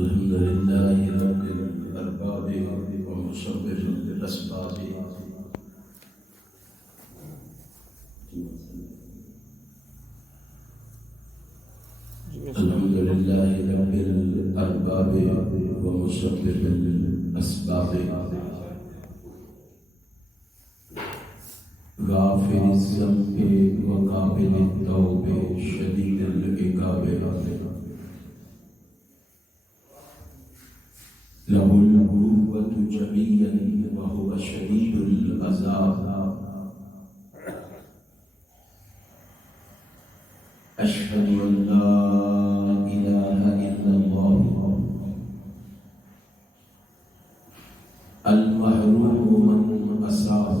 الحمد لله رب الأرباب ومصبر الأسباب. الحمد لله رب الأرباب ومصبر الأسباب. غافر الذنب وقابل التوب شديد العقاب. له القوة جميعا وهو شديد العذاب. أشهد أن لا إله إلا الله المحروم من أسراه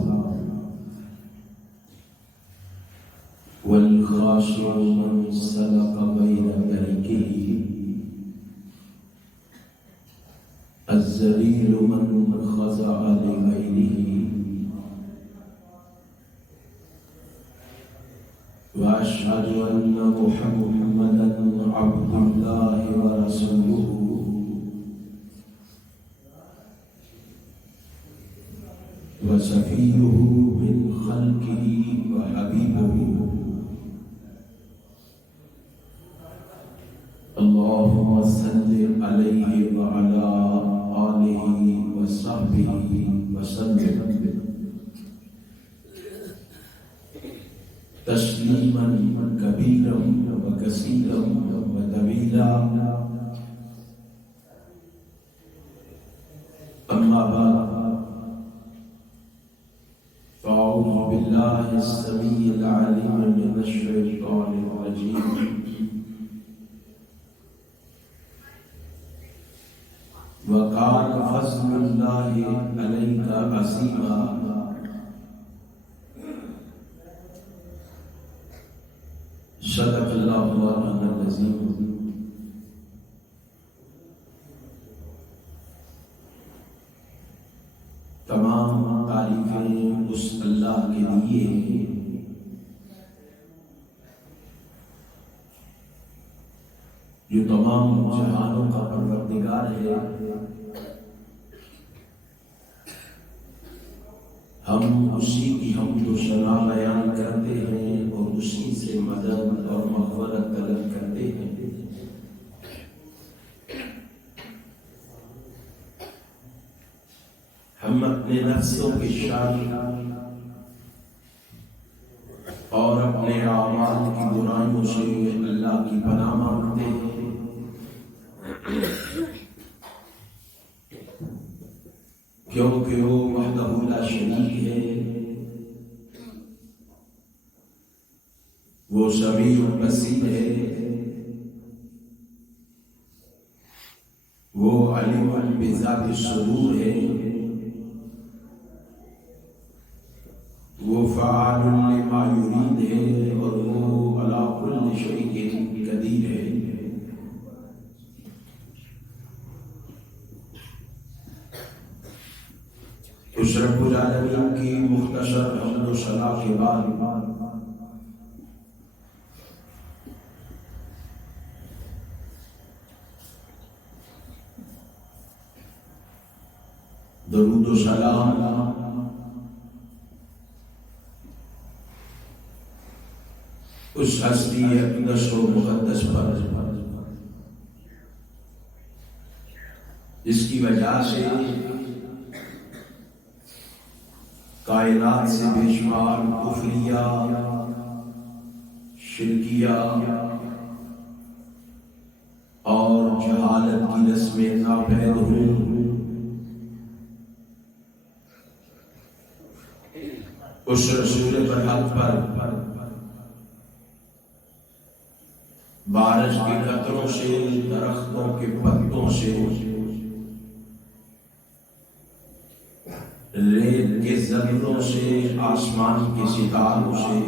والخاشع من سلك بين تركه الذليل من خضع لغيره. وأشهد أن محمدا عبد الله ورسوله وصفيه من خلقه وحبيبه. اللهم صل عليه وعلى آله وصحبه وسلم تسليما كبيرا وكثيرا وطويلا. أما بعد، فأعوذ بالله السميع العليم من الشيطان الرجيم. وكان فضل الله عليك عظيما. صدق اللہ العظیم. تمام تعریفیں اس اللہ کے لیے جو تمام جہانوں کا پروردگار ہے. ہم اسی کی حمد و ثنا بیان کرتے ہیں اور اسی سے مدد اور مغفرت طلب کرتے ہیں. ہم اپنے نفسوں کی شان اور اپنے اعمال کی برائیوں سے اللہ کی پناہ مانگتے ہیں. کیونکہ وہ وحدہ لا شریک ہے، وہ سمیع بصیر ہے، وہ علیم بذات الصدور ہے، وہ فعال لما یرید ہے، اور وہ علی کل شیء قدیر ہے. اس رب العالمین کی مختصر حمد و ثنا کے بعد درود و سلام اس ہستی اقدس و مقدس پر جس کی وجہ سے کائنات سے بے شمار کفریہ، شرکیہ اور جہالت کی رسمیں ناپید ہوئیں. اس رسول برحق پر بارش کے قطروں سے، درختوں کے پتوں سے، ریت کے ذروں سے، آسمان کے ستاروں سے،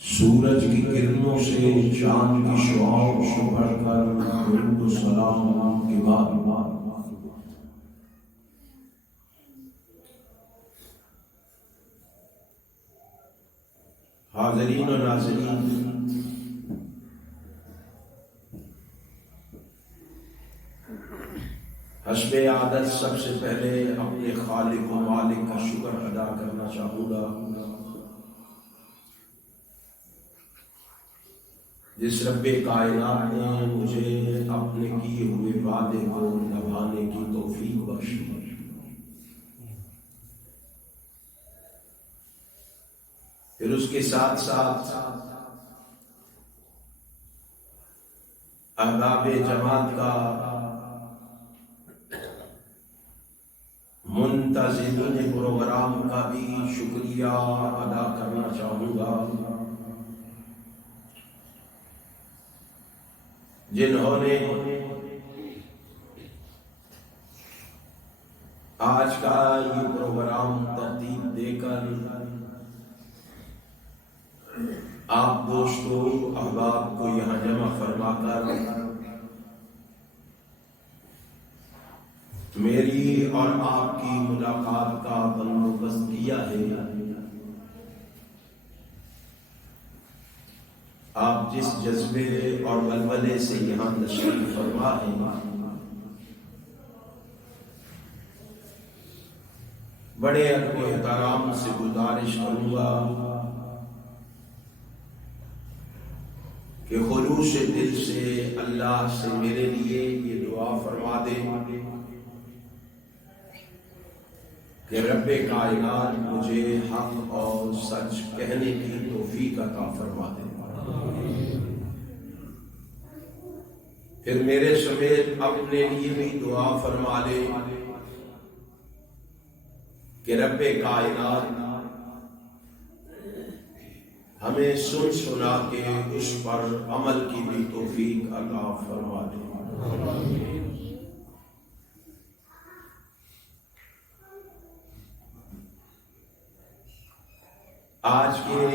سورج کی کرنوں سے، چاند کی شعاعوں سے بڑھ کر درود و سلام کے بعد حاضرین و ناظرین، حسب عادت سب سے پہلے اپنے خالق و مالک کا شکر ادا کرنا چاہوں گا، جس رب کائنات نے مجھے اپنے کیے ہوئے وعدے کو نبھانے کی توفیق بخشی۔ پھر اس کے ساتھ ساتھ احباب جماعت کا منتظمین پروگرام کا بھی شکریہ ادا کرنا چاہوں گا، جنہوں نے آج کا یہ پروگرام ترتیب دے کر آپ دوستوں احباب کو یہاں جمع فرما کر میری اور آپ کی ملاقات کا بندوبست کیا ہے۔ آپ جس جذبے اور ولولے سے یہاں تشریف فرما ہیں، بڑے ادب و احترام سے گزارش کروں گا کہ خلوص دل سے اللہ سے میرے لیے یہ دعا فرما دے کہ رب کائنات مجھے حق اور سچ کہنے کی توفیق عطا فرما دے۔ پھر میرے سمیت اپنے لیے بھی دعا فرما لے کہ رب کائنات ہمیں سن سنا کے اس پر عمل کی بھی توفیق عطا فرما دے۔ آج کے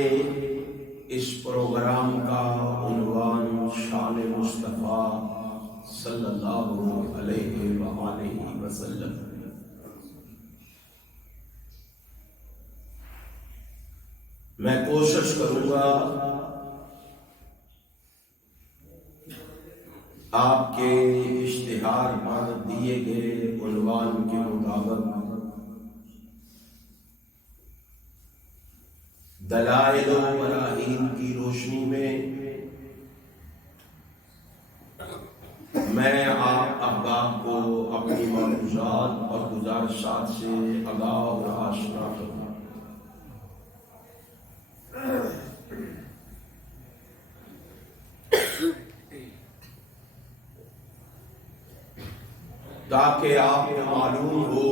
اس پروگرام کا عنوان شان مصطفیٰ صلی اللہ علیہ وآلہ وسلم۔ میں کوشش کروں گا آپ کے اشتہار پر دیے گئے عنوان کے مطابق دلائل و براہین کی روشنی میں آپ احباب کو اپنی ملحوظات اور گزارشات سے آگاہ اور آشنا کروں، تاکہ آپ کو معلوم ہو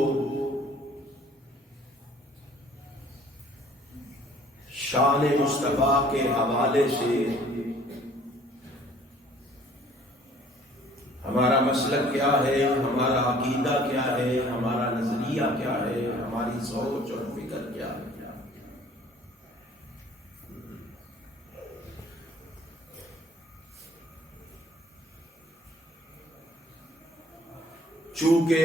شان مصطفیٰ کے حوالے سے ہمارا مسلک کیا ہے، ہمارا عقیدہ کیا ہے، ہمارا نظریہ کیا ہے، ہماری سوچ اور فکر کیا ہے۔ چونکہ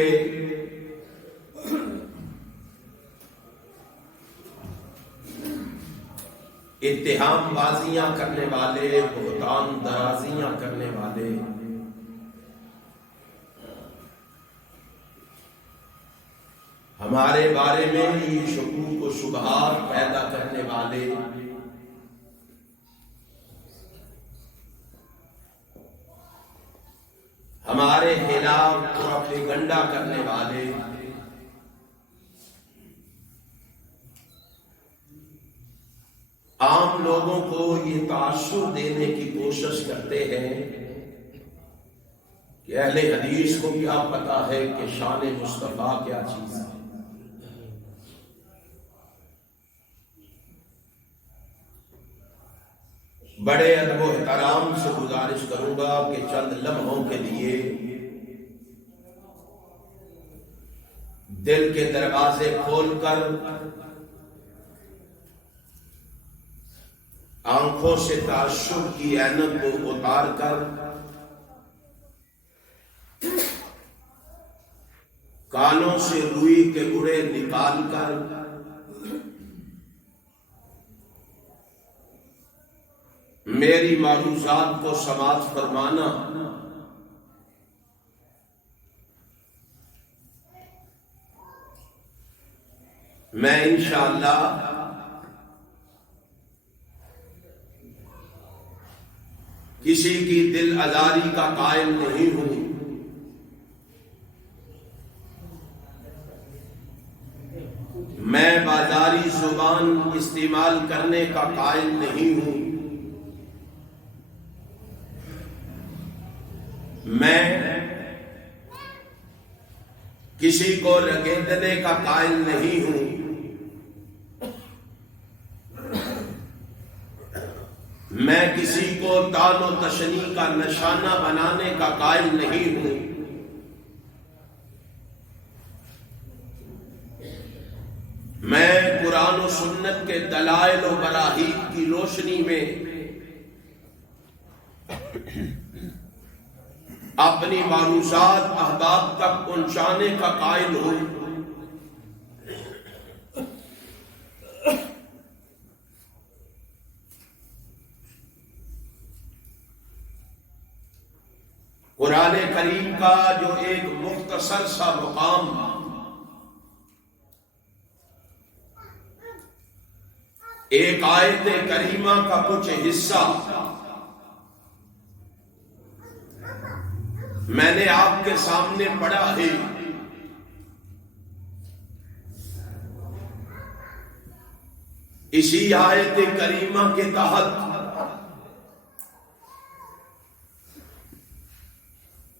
اتہام بازیاں کرنے والے، بہتان درازیاں کرنے والے، ہمارے بارے میں یہ شکوک و شبہات پیدا کرنے والے، ہمارے خلاف پروپیگنڈا کرنے والے، عام لوگوں کو یہ تاثر دینے کی کوشش کرتے ہیں کہ اہل حدیث کو کیا پتا ہے کہ شان مصطفیٰ کیا چیز ہے۔ بڑے ادب و احترام سے گزارش کروں گا کہ چند لمحوں کے لیے دل کے دروازے کھول کر، آنکھوں سے تعصب کی عینت کو اتار کر، کانوں سے روئی کے گڑے نکال کر، میری معروضات کو سماعت فرمانا میں انشاءاللہ کسی کی دل آزاری کا قائل نہیں ہوں، میں بازاری زبان استعمال کرنے کا قائل نہیں ہوں، میں کسی کو رگیدنے کا قائل نہیں ہوں، میں کسی کو تان و تشنی کا نشانہ بنانے کا قائل نہیں ہوں، میں قرآن و سنت کے دلائل و براہین کی روشنی میں اپنی معروضات احباب تک پہنچانے کا قائل ہوں۔ قرآن کریم کا جو ایک مختصر سا مقام ایک آیت کریمہ کا کچھ حصہ میں نے آپ کے سامنے پڑھا ہے، اسی آیت کریمہ کے تحت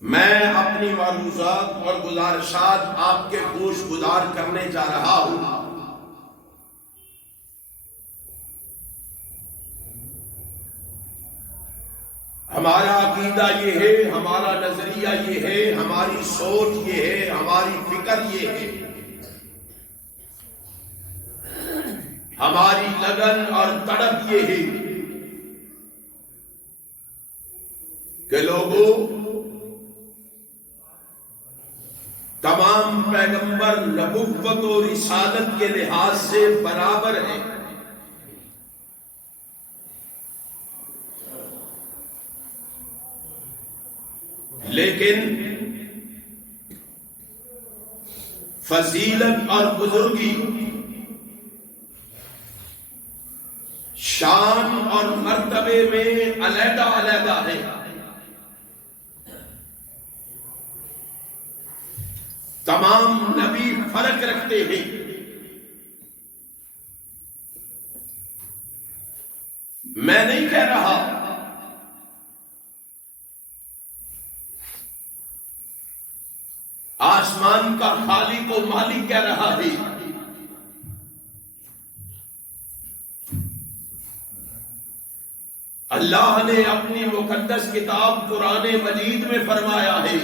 میں اپنی معروضات اور گزارشات آپ کے گوش گزار کرنے جا رہا ہوں۔ ہمارا عقیدہ یہ ہے، ہمارا نظریہ یہ ہے، ہماری سوچ یہ ہے، ہماری فکر یہ ہے، ہماری لگن اور تڑپ یہ ہے کہ لوگوں، تمام پیغمبر نبوت و رسالت کے لحاظ سے برابر ہیں، لیکن فضیلت اور بزرگی، شان اور مرتبے میں علیحدہ علیحدہ ہے۔ تمام نبی فرق رکھتے ہیں، میں نہیں کہہ رہا آسمان کا خالق و مالک کہہ رہا ہے، اللہ نے اپنی مقدس کتاب قرآن مجید میں فرمایا ہے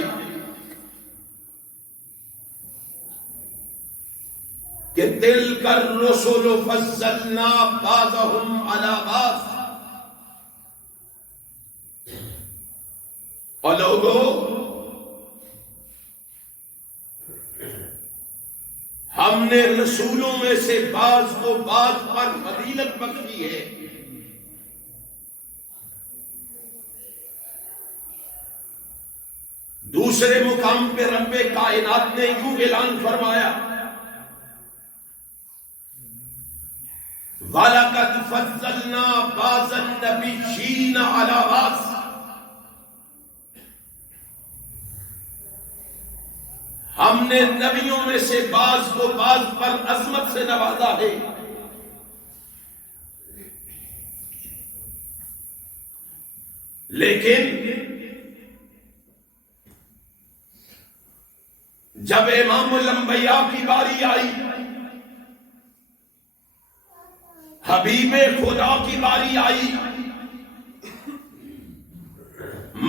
کہ تلک الرسل فضلنا بعضهم علی بعض، اور لوگوں، ہم نے رسولوں میں سے بعض کو بعض پر فضیلت بخشی ہے۔ دوسرے مقام پہ رب کائنات نے یوں اعلان فرمایا، وَلَقَدْ فَضَّلْنَا بَعْضَ النَّبِيِّينَ عَلَى بَعْضٍ، ہم نے نبیوں میں سے بعض کو بعض پر عظمت سے نوازا ہے۔ لیکن جب امام الانبیاء کی باری آئی، حبیب خدا کی باری آئی،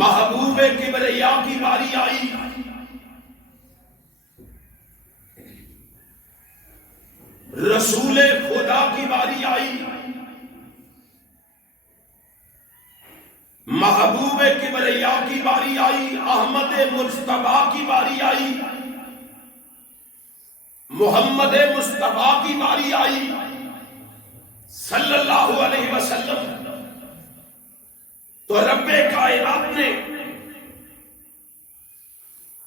محبوب کبریا کی باری آئی، رسول خدا کی باری آئی، محبوب کبریا کی باری آئی، احمد مجتبیٰ کی باری آئی، محمد مصطفیٰ کی باری آئی صلی اللہ علیہ وسلم، تو رب کائنات نے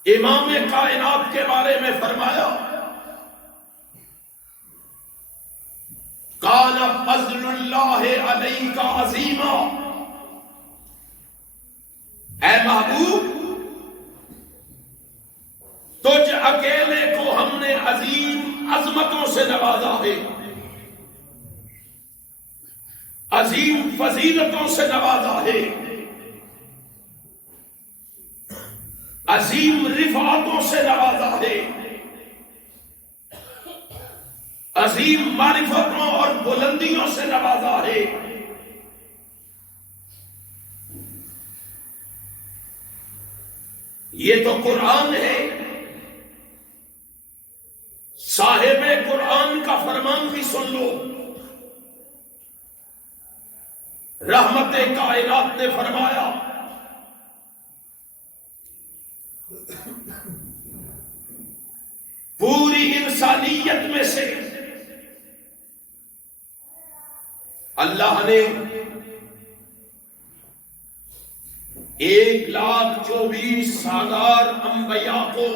امام کائنات کے بارے میں فرمایا کان فضل اللہ علیک عظیما، اے محبوب تجھ اکیلے کو ہم نے عظیم عظمتوں سے نوازا ہے، عظیم فضیلتوں سے نوازا ہے، عظیم رفعتوں سے نوازا ہے، عظیم معرفتوں اور بلندیوں سے نوازا ہے۔ یہ تو قرآن ہے، صاحب قرآن کا فرمان بھی سن لو۔ رحمت کائنات نے فرمایا پوری انسانیت میں سے اللہ نے 1,24,000 انبیاء کو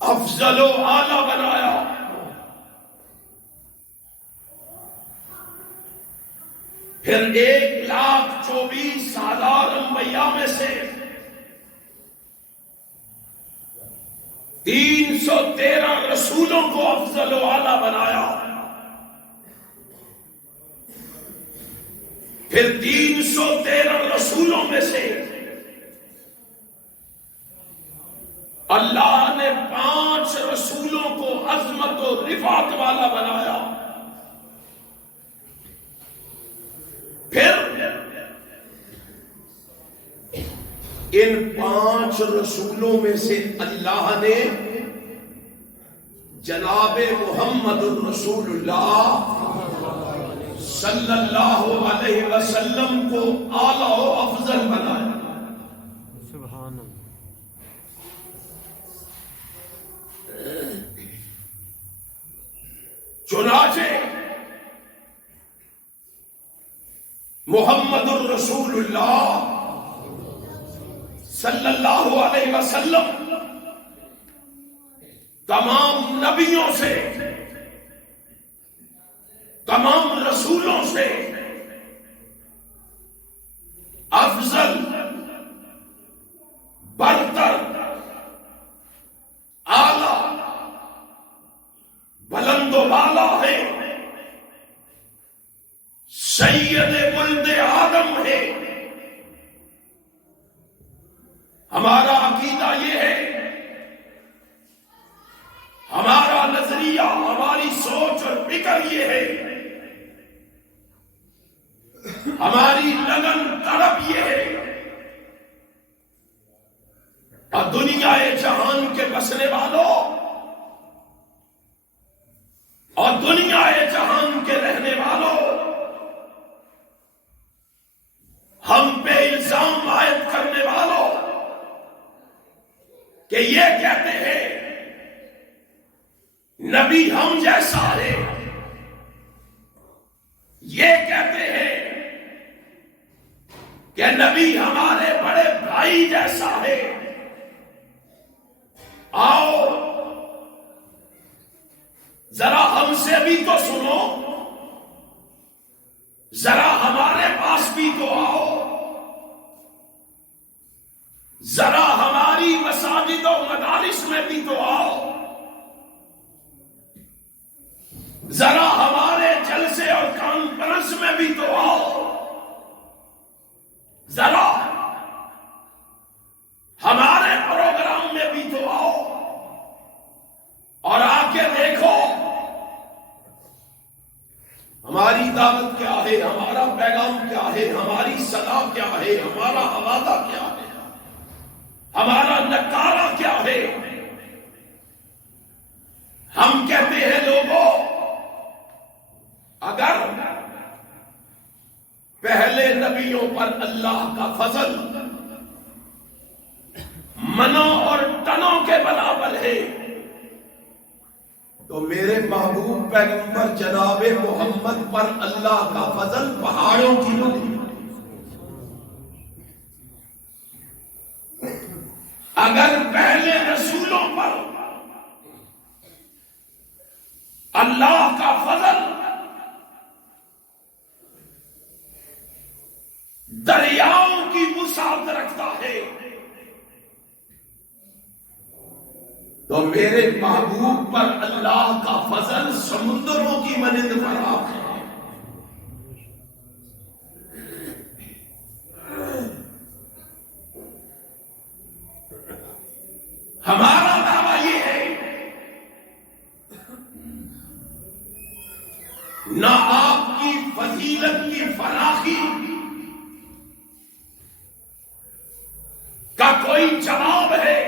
افضل و اعلی بنایا، پھر 1,24,000 انبیاء میں سے 313 رسولوں کو افضل و اعلی بنایا، پھر 313 رسولوں میں سے اللہ نے 5 رسولوں کو عظمت و رفعت والا بنایا، پھر ان 5 رسولوں میں سے اللہ نے جناب محمد الرسول اللہ صلی اللہ علیہ وسلم کو اعلیٰ و افضل بنایا۔ سبحان اللہ۔ چنانچہ محمد الرسول اللہ صلی اللہ علیہ وسلم تمام نبیوں سے، تمام رسولوں سے افضل، برتر، اعلی، بلند و بالا ہے، سید ولد آدم ہے۔ ہمارا عقیدہ یہ ہے، ہمارا نظریہ، ہماری سوچ اور فکر یہ ہے، ہماری لگن طلب یہ ہے، اور دنیا جہان کے بسنے والوں اور دنیا جہان کے رہنے والوں، ہم پہ الزام عائد کرنے والوں کہ یہ کہتے ہیں نبی ہم جیسا ہے، یہ کہتے ہیں کہ نبی ہمارے بڑے بھائی جیسا ہے، آؤ ذرا ہم سے بھی تو سنو، ذرا ہمارے پاس بھی تو آؤ، ذرا ہماری مساجد و مدارس میں بھی تو آؤ، ذرا ہمارے جلسے اور کانفرنس میں بھی تو آؤ، ذرا ہمارے پروگرام میں بھی تو آؤ، اور آ کے دیکھو ہماری دعوت کیا ہے، ہمارا پیغام کیا ہے، ہماری صدا کیا ہے، ہمارا آوازہ کیا ہے، ہمارا نکارہ کیا ہے۔ ہم کہتے ہیں لوگوں، اگر پہلے نبیوں پر اللہ کا فضل منوں اور ٹنوں کے برابر ہے، تو میرے محبوب پیغمبر جناب محمد پر اللہ کا فضل پہاڑوں کی نہیں۔ اگر پہلے رسولوں پر اللہ کا فضل دریاؤں کی وسعت رکھتا ہے، تو میرے محبوب پر اللہ کا فضل سمندروں کی مانند فراخ ہے۔ ہمارا دعویٰ یہ ہے، نہ آپ کی فضیلت کی فراخی کا کوئی جواب ہے،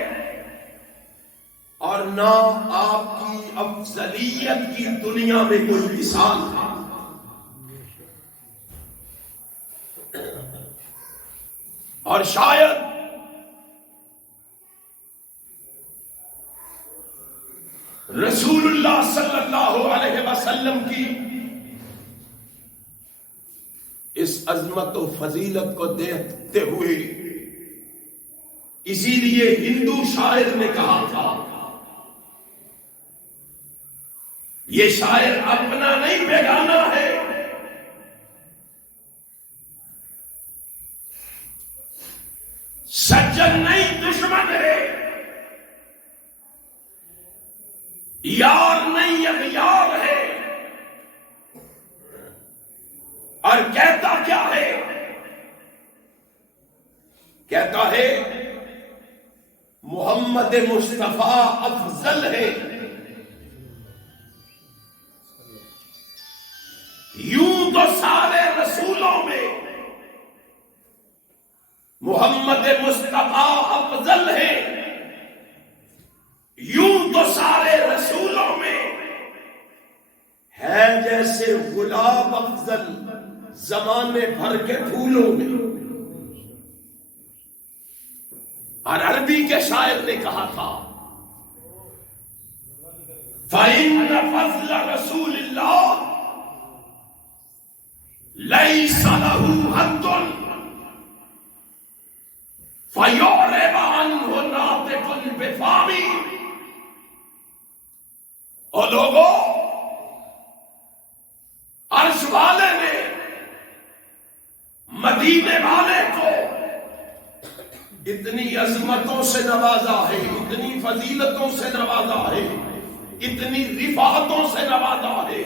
اور نہ آپ کی افضلیت کی دنیا میں کوئی مثال ہے۔ اور شاید رسول اللہ صلی اللہ علیہ وسلم کی اس عظمت و فضیلت کو دیکھتے ہوئے اسی لیے ہندو شاعر نے کہا تھا، یہ شاعر اپنا نہیں بیگانہ ہے، سجن نہیں دشمن ہے، یار نہیں اغیار ہے۔ اور کہتا کیا ہے؟ کہتا ہے محمد مصطفیٰ افضل ہے، یوں تو سارے رسولوں میں محمد مصطفیٰ افضل ہے، یوں تو سارے رسولوں میں ہے جیسے گلاب افضل زمانے بھر کے پھولوں میں۔ اور عربی کے شاعر نے کہا تھا، فَإِنَّ فَضْلَ رَسُولِ اللَّهِ لَيْسَ لَهُ حَدٌّ فَيُعْرِضُ عَنْهُ نَاطِقٌ بِفَمِهِ۔ اور لوگوں، عرش والے نے مدینے والے کو اتنی عظمتوں سے نوازا ہے، اتنی فضیلتوں سے نوازا ہے، اتنی رفعتوں سے نوازا ہے،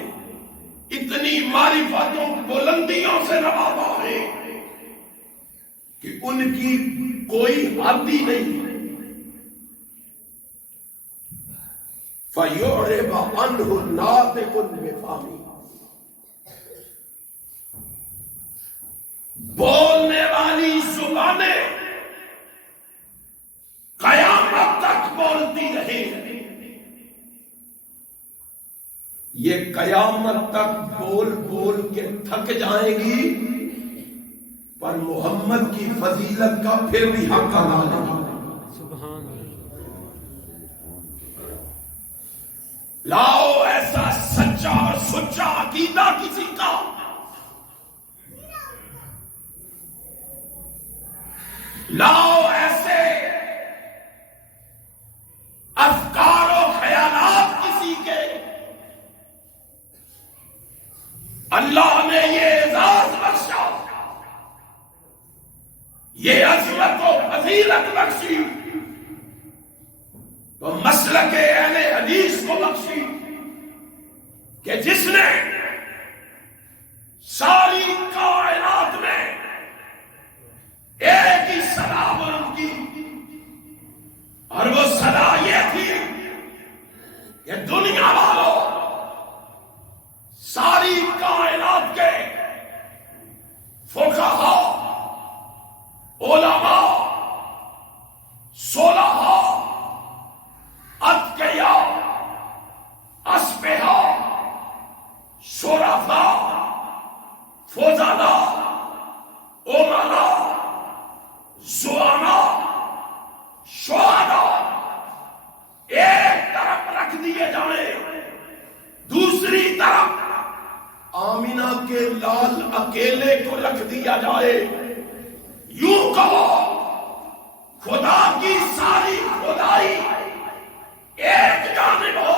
اتنی معرفتوں بلندیوں سے نوازا ہے کہ ان کی کوئی حد ہی نہیں۔ فَيُعْرِضُ عَنْهُ نَاطِقٌ بِفَمِهِ۔ بولنے والی زبانیں قیامت تک بولتی رہیں، یہ قیامت تک بول بول کے تھک جائیں گی، پر محمد کی فضیلت کا پھر بھی حق ادا نہیں۔ سبحان لاؤ ایسا سچا اور سچا عقیدہ کسی کا لاؤ، ایسے افکار و خیالات کسی کے، اللہ نے یہ اعزاز بخشا، یہ عظمت و فضیلت بخشی، تو مسلک اہل حدیث کو بخشی کہ جس نے ساری کائنات میں ایک ہی صدا بلند کی، اور وہ صدا یہ تھی کہ دنیا والوں، ساری کائنات کے فقہاء، علماء، صلحاء، اتقیاء، اسپہاء، شرفاء، فضلاء، امراء، زعماء، شہداء ایک طرف رکھ دیے جائیں، دوسری طرف آمینہ کے لال اکیلے کو رکھ دیا جائے، یوں کہو خدا کی ساری خدائی ایک جانب ہو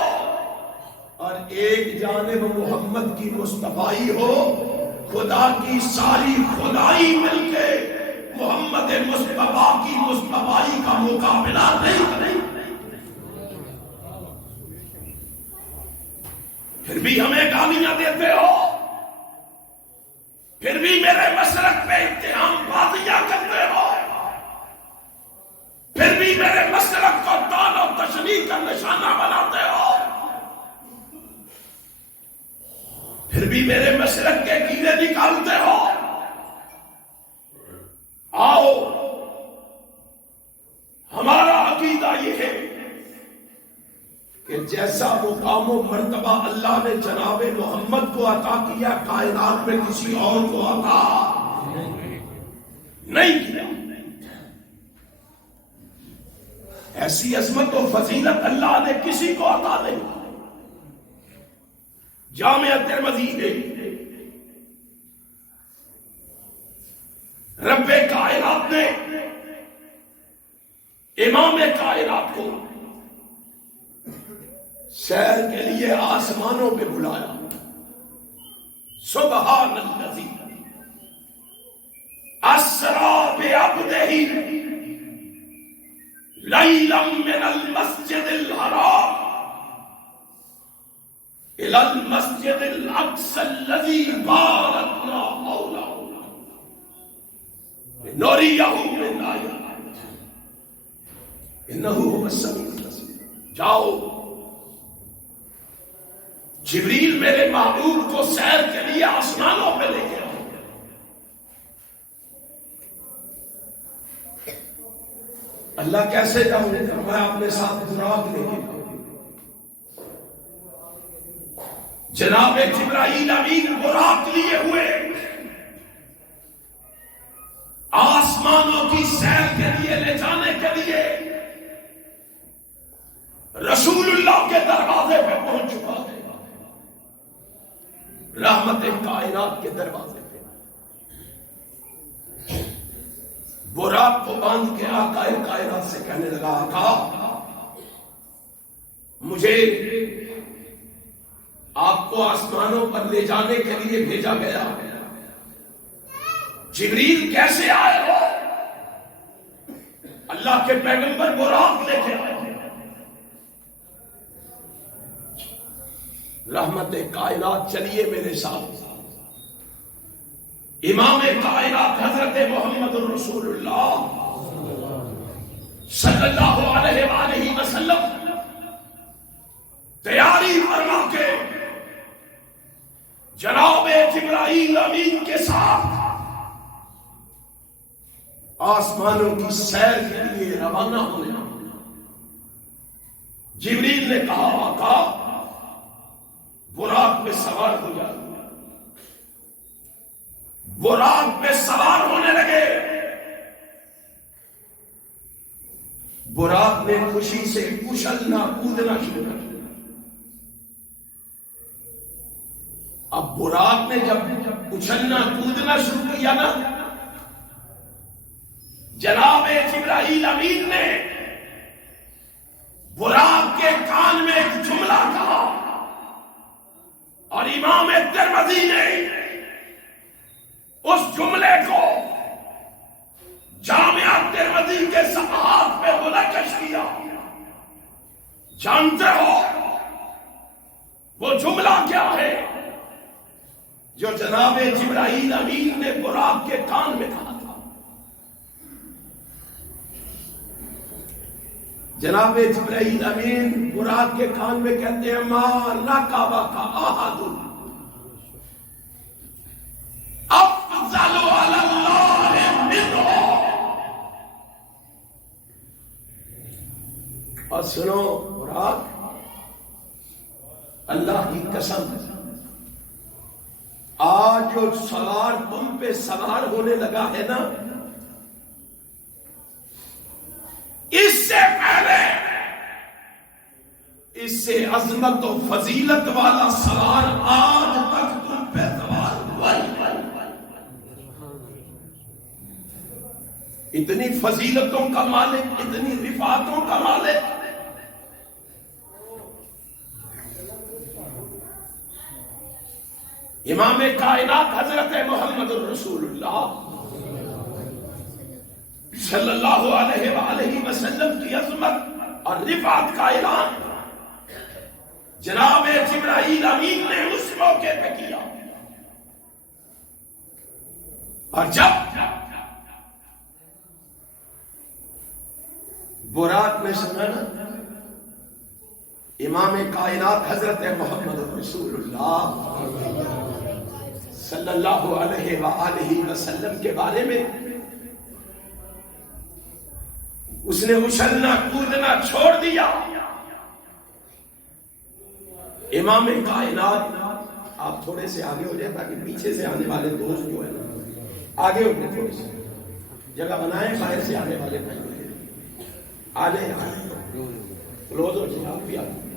اور ایک جانب محمد کی مصطفائی ہو، خدا کی ساری خدائی مل کے محمد مصطفیٰ کی مصطفائی کا مقابلہ نہیں کرے، پھر بھی ہمیں گالیاں دیتے ہو، پھر بھی میرے مسلک پہ اتہام بازیاں کرتے ہو، پھر بھی میرے مسلک کو طعن و تشنیع کا نشانہ بناتے ہو، پھر بھی میرے مسلک کے کیڑے نکالتے ہو۔ آؤ، ہمارا عقیدہ یہ ہے کہ جیسا مقام و مرتبہ اللہ نے جناب محمد کو عطا کیا، کائنات میں کسی اور کو عطا نہیں کیا۔ ایسی عظمت و فضیلت اللہ نے کسی کو عطا نہیں کی۔ جامعہ ترمذی ہے، رب کائنات نے امام کائنات کو سیر کے لیے آسمانوں پہ بلایا۔ سبحان الذی اسری بعبدہ لیلا من المسجد الحرام الى المسجد الاقصى الذي باركنا حوله لنريه من آیاتنا انه هو السمیع البصیر۔ جاؤ، جبریل میرے محبوب کو سیر کے لیے آسمانوں پہ لے کے آؤ۔ اللہ کیسے جاؤں گا؟ میں اپنے ساتھ براق لے کے جناب جبرائیل امین براق لیے ہوئے آسمانوں کی سیر کے لیے لے جانے کے لیے رسول اللہ کے دروازے پہ پہنچ چکا ہے، رحمت کائنات کے دروازے پہ۔ براق کو باندھ کے آقا کائنات سے کہنے لگا، آقا مجھے آپ کو آسمانوں پر لے جانے کے لیے بھیجا گیا، جبریل کیسے آئے ہو؟ اللہ کے پیغمبر براق لے کے آئے۔ رحمت کائنات چلیے میرے ساتھ، امام کائنات حضرت محمد الرسول اللہ صلی اللہ علیہ وآلہ وسلم تیاری فرما کے جناب جبرائیل امین کے ساتھ آسمانوں کی سیر کے لیے روانہ ہونے لگے۔ جبریل نے کہا، آقا براق پہ سوار ہو جائے۔ براق پہ سوار ہونے لگے۔ براق نے خوشی سے اچھلنا کودنا شروع کر دیا۔ اب براق نے جب اچھلنا کودنا شروع کیا نا، جناب جبرائیل امین نے براق کے کان میں ایک جملہ کہا، اور امام ترمذی نے اس جملے کو جامعہ ترمذی کے صفحات پہ منعکس کیا۔ جانتے ہو وہ جملہ کیا ہے جو جناب جبرائیل امین نے براق کے کان میں کہا تھا؟ جناب جبرائیل امین براق کے کان میں کہتے ہیں، ما رکبک احد افضل علی اللہ منہ۔ اور سنو براق، اللہ کی قسم، آج جو سوار تم پہ سوار ہونے لگا ہے نا، اس سے پہلے اس سے عظمت و فضیلت والا سوار آج تک تم پہ سوار ہوا ہی نہیں۔ اتنی فضیلتوں کا مالک، اتنی رفعتوں کا مالک، امام کائنات حضرت محمد الرسول اللہ صلی اللہ علیہ وآلہ وسلم کی عظمت اور رفعت کا اعلان جناب جبرائیل امین نے اس موقع پہ کیا. اور جب براق میں سنا نا امام کائنات حضرت محمد رسول اللہ صلی اللہ علیہ وآلہ وسلم کے بارے میں اس نے اچھلنا کودنا چھوڑ دیا. امام کائنات آپ تھوڑے سے آگے ہو جائیں تاکہ پیچھے سے آنے والے دوست جو ہے نا آگے ہوتے تھوڑے سے جگہ بنائیں, باہر سے آنے والے آ جائیں کلوز ہو جائیں آپ بھی آ جائیں.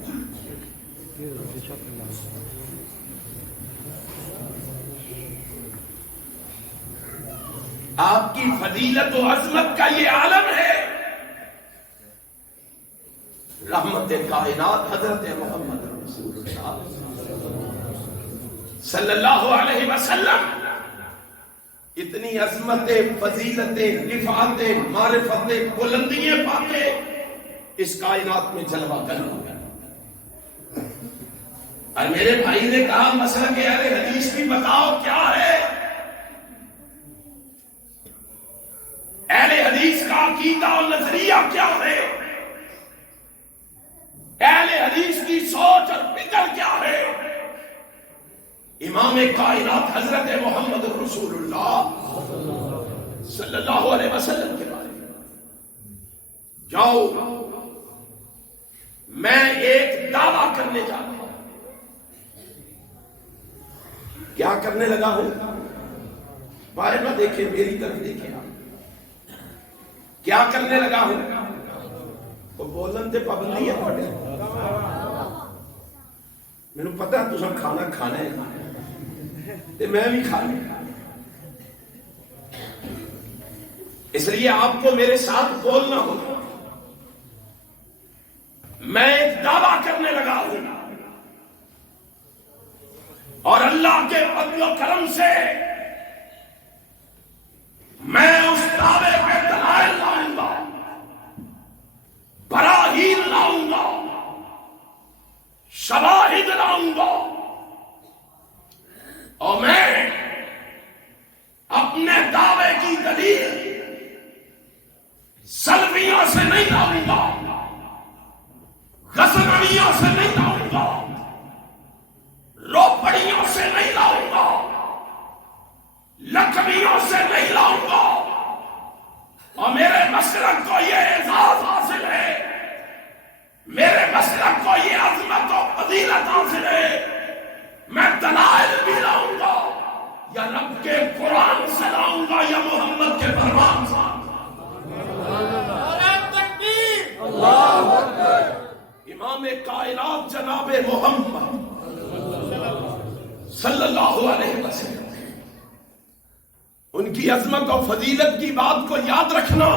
آپ کی فضیلت و عظمت کا یہ عالم ہے. رحمت کائنات حضرت محمد رسول اللہ صلی اللہ علیہ وسلم اتنی عظمتیں, فضیلتیں, رفعتیں, معرفتیں, بلندیاں پا کے اس کائنات میں جلوہ کر لیا. اور میرے بھائی نے کہا مسئلہ کہ اہل حدیث بھی بتاؤ کیا ہے. اہل حدیث کا عقیدہ اور نظریہ کیا ہے, اہل حدیث کی سوچ اور فکر کیا ہے. امام کائنات حضرت محمد رسول اللہ صلی اللہ علیہ وسلم کے بارے میں جاؤ, میں ایک دعویٰ کرنے جا رہا ہوں. کیا کرنے لگا ہوں؟ باہر نہ دیکھیں, میری طرف دیکھیں. آپ کیا کرنے لگا ہوں؟ تو بولن تے پابندی ہے پڑھے. میں نے پتا تو سب کھانا کھانا ہے تے میں بھی کھا لوں, اس لیے آپ کو میرے ساتھ بولنا ہوگا. میں ایک دعویٰ کرنے لگا ہوں اور اللہ کے فضل و کرم سے میں اس دعوے پہ دلائل لاؤں گا, براہین لاؤں گا, شواہد لاؤں گا, اور میں اپنے دعوے کی دلیل سلفیوں سے نہیں لاؤں گا, غزنویوں سے نہیں لاؤں گا, روپڑیوں سے نہیں لاؤں گا, لکھنویوں سے نہیں لاؤں گا. اور میرے مسلک کو یہ اعزاز حاصل ہے, میرے مسلک کو یہ عظمت و فضیلت حاصل ہے, میں دلائل بھی لاؤں گا, یا رب کے قرآن سے لاؤں گا یا محمد کے فرمان سے. اللہ اکبر. امام کائنات جناب محمد صلی اللہ علیہ وسلم, ان کی عظمت و فضیلت کی بات کو یاد رکھنا,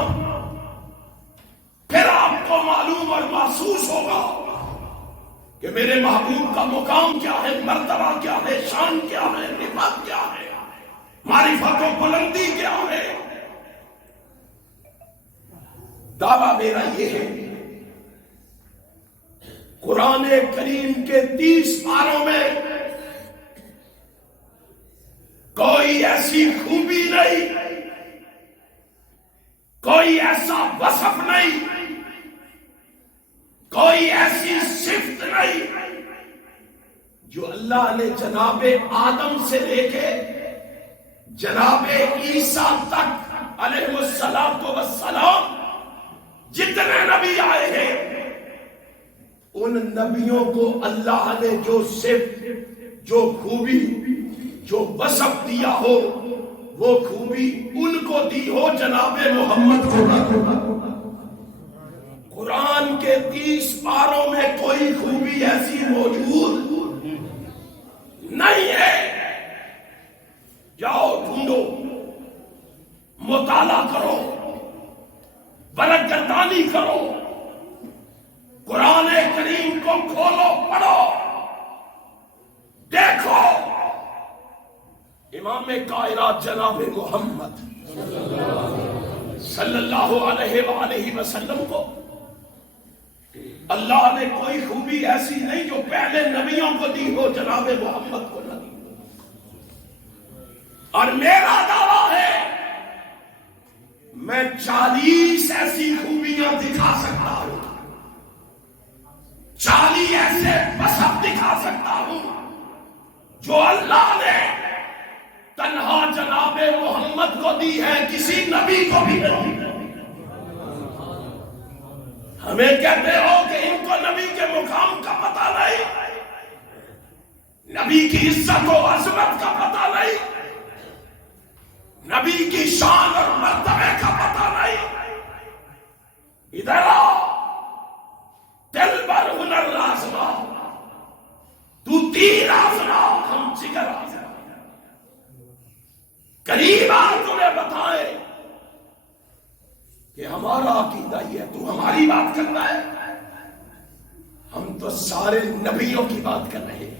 پھر آپ کو معلوم اور محسوس ہوگا کہ میرے محبوب کا مقام کیا ہے, مرتبہ کیا ہے, شان کیا ہے, رفعت کیا ہے, معرفت و بلندی کیا ہے. دعویٰ میرا یہ ہے, قرآن کریم کے 30 پاروں میں کوئی ایسی خوبی نہیں, کوئی ایسا وصف نہیں, کوئی ایسی صفت نہیں جو اللہ نے جناب آدم سے لے کے جناب عیسیٰ تک علیہ السلام جتنے نبی آئے ہیں ان نبیوں کو اللہ نے جو صفت, جو خوبی, جو وصف دیا ہو وہ خوبی ان کو دی ہو, جناب محمد کو. قرآن کے 30 پاروں میں کوئی خوبی ایسی موجود نہیں ہے. جاؤ ڈھونڈو, مطالعہ کرو, برگردانی کرو, قرآن کریم کو کھولو, پڑھو, دیکھو امام کائنات جناب محمد صلی اللہ علیہ وآلہ وسلم کو اللہ نے کوئی خوبی ایسی نہیں جو پہلے نبیوں کو دی ہو جناب محمد کو نہ دی. اور میرا دعویٰ ہے میں 40 ایسی خوبیاں دکھا سکتا ہوں, 40 ایسے مذہب دکھا سکتا ہوں جو اللہ نے تنہا جناب محمد کو دی ہے, کسی نبی کو بھی نہیں. ہمیں کہتے ہو کہ ان کو نبی کے مقام کا پتہ نہیں, نبی کی عزت و عظمت کا پتہ نہیں, نبی کی شان اور مرتبے کا پتہ نہیں. ادھر آ, دل پر ہنر آزما, تو تیر آزما, ہم جگر آزما. قریب آ تمہیں بتائے کہ ہمارا عقیدہ یہ ہے, تو ہماری بات کرنا ہے. ہم تو سارے نبیوں کی بات کر رہے ہیں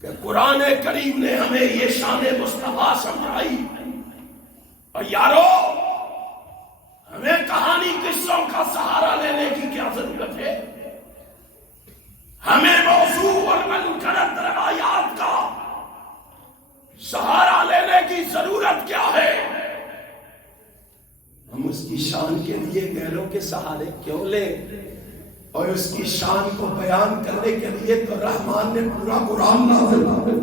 کہ قرآن کریم نے ہمیں یہ شان مصطفیٰ سمجھائی. اور یارو ہمیں کہانی قصوں کا سہارا لینے کی کیا ضرورت ہے؟ ہمیں موضوع اور منفرد روایات کا سہارا لینے کی ضرورت کیا ہے؟ ہم اس کی شان کے لیے غیروں کے سہارے کیوں لیں؟ اور اس کی شان کو بیان کرنے کے لیے تو رحمان نے پورا قرآن نازل کیا.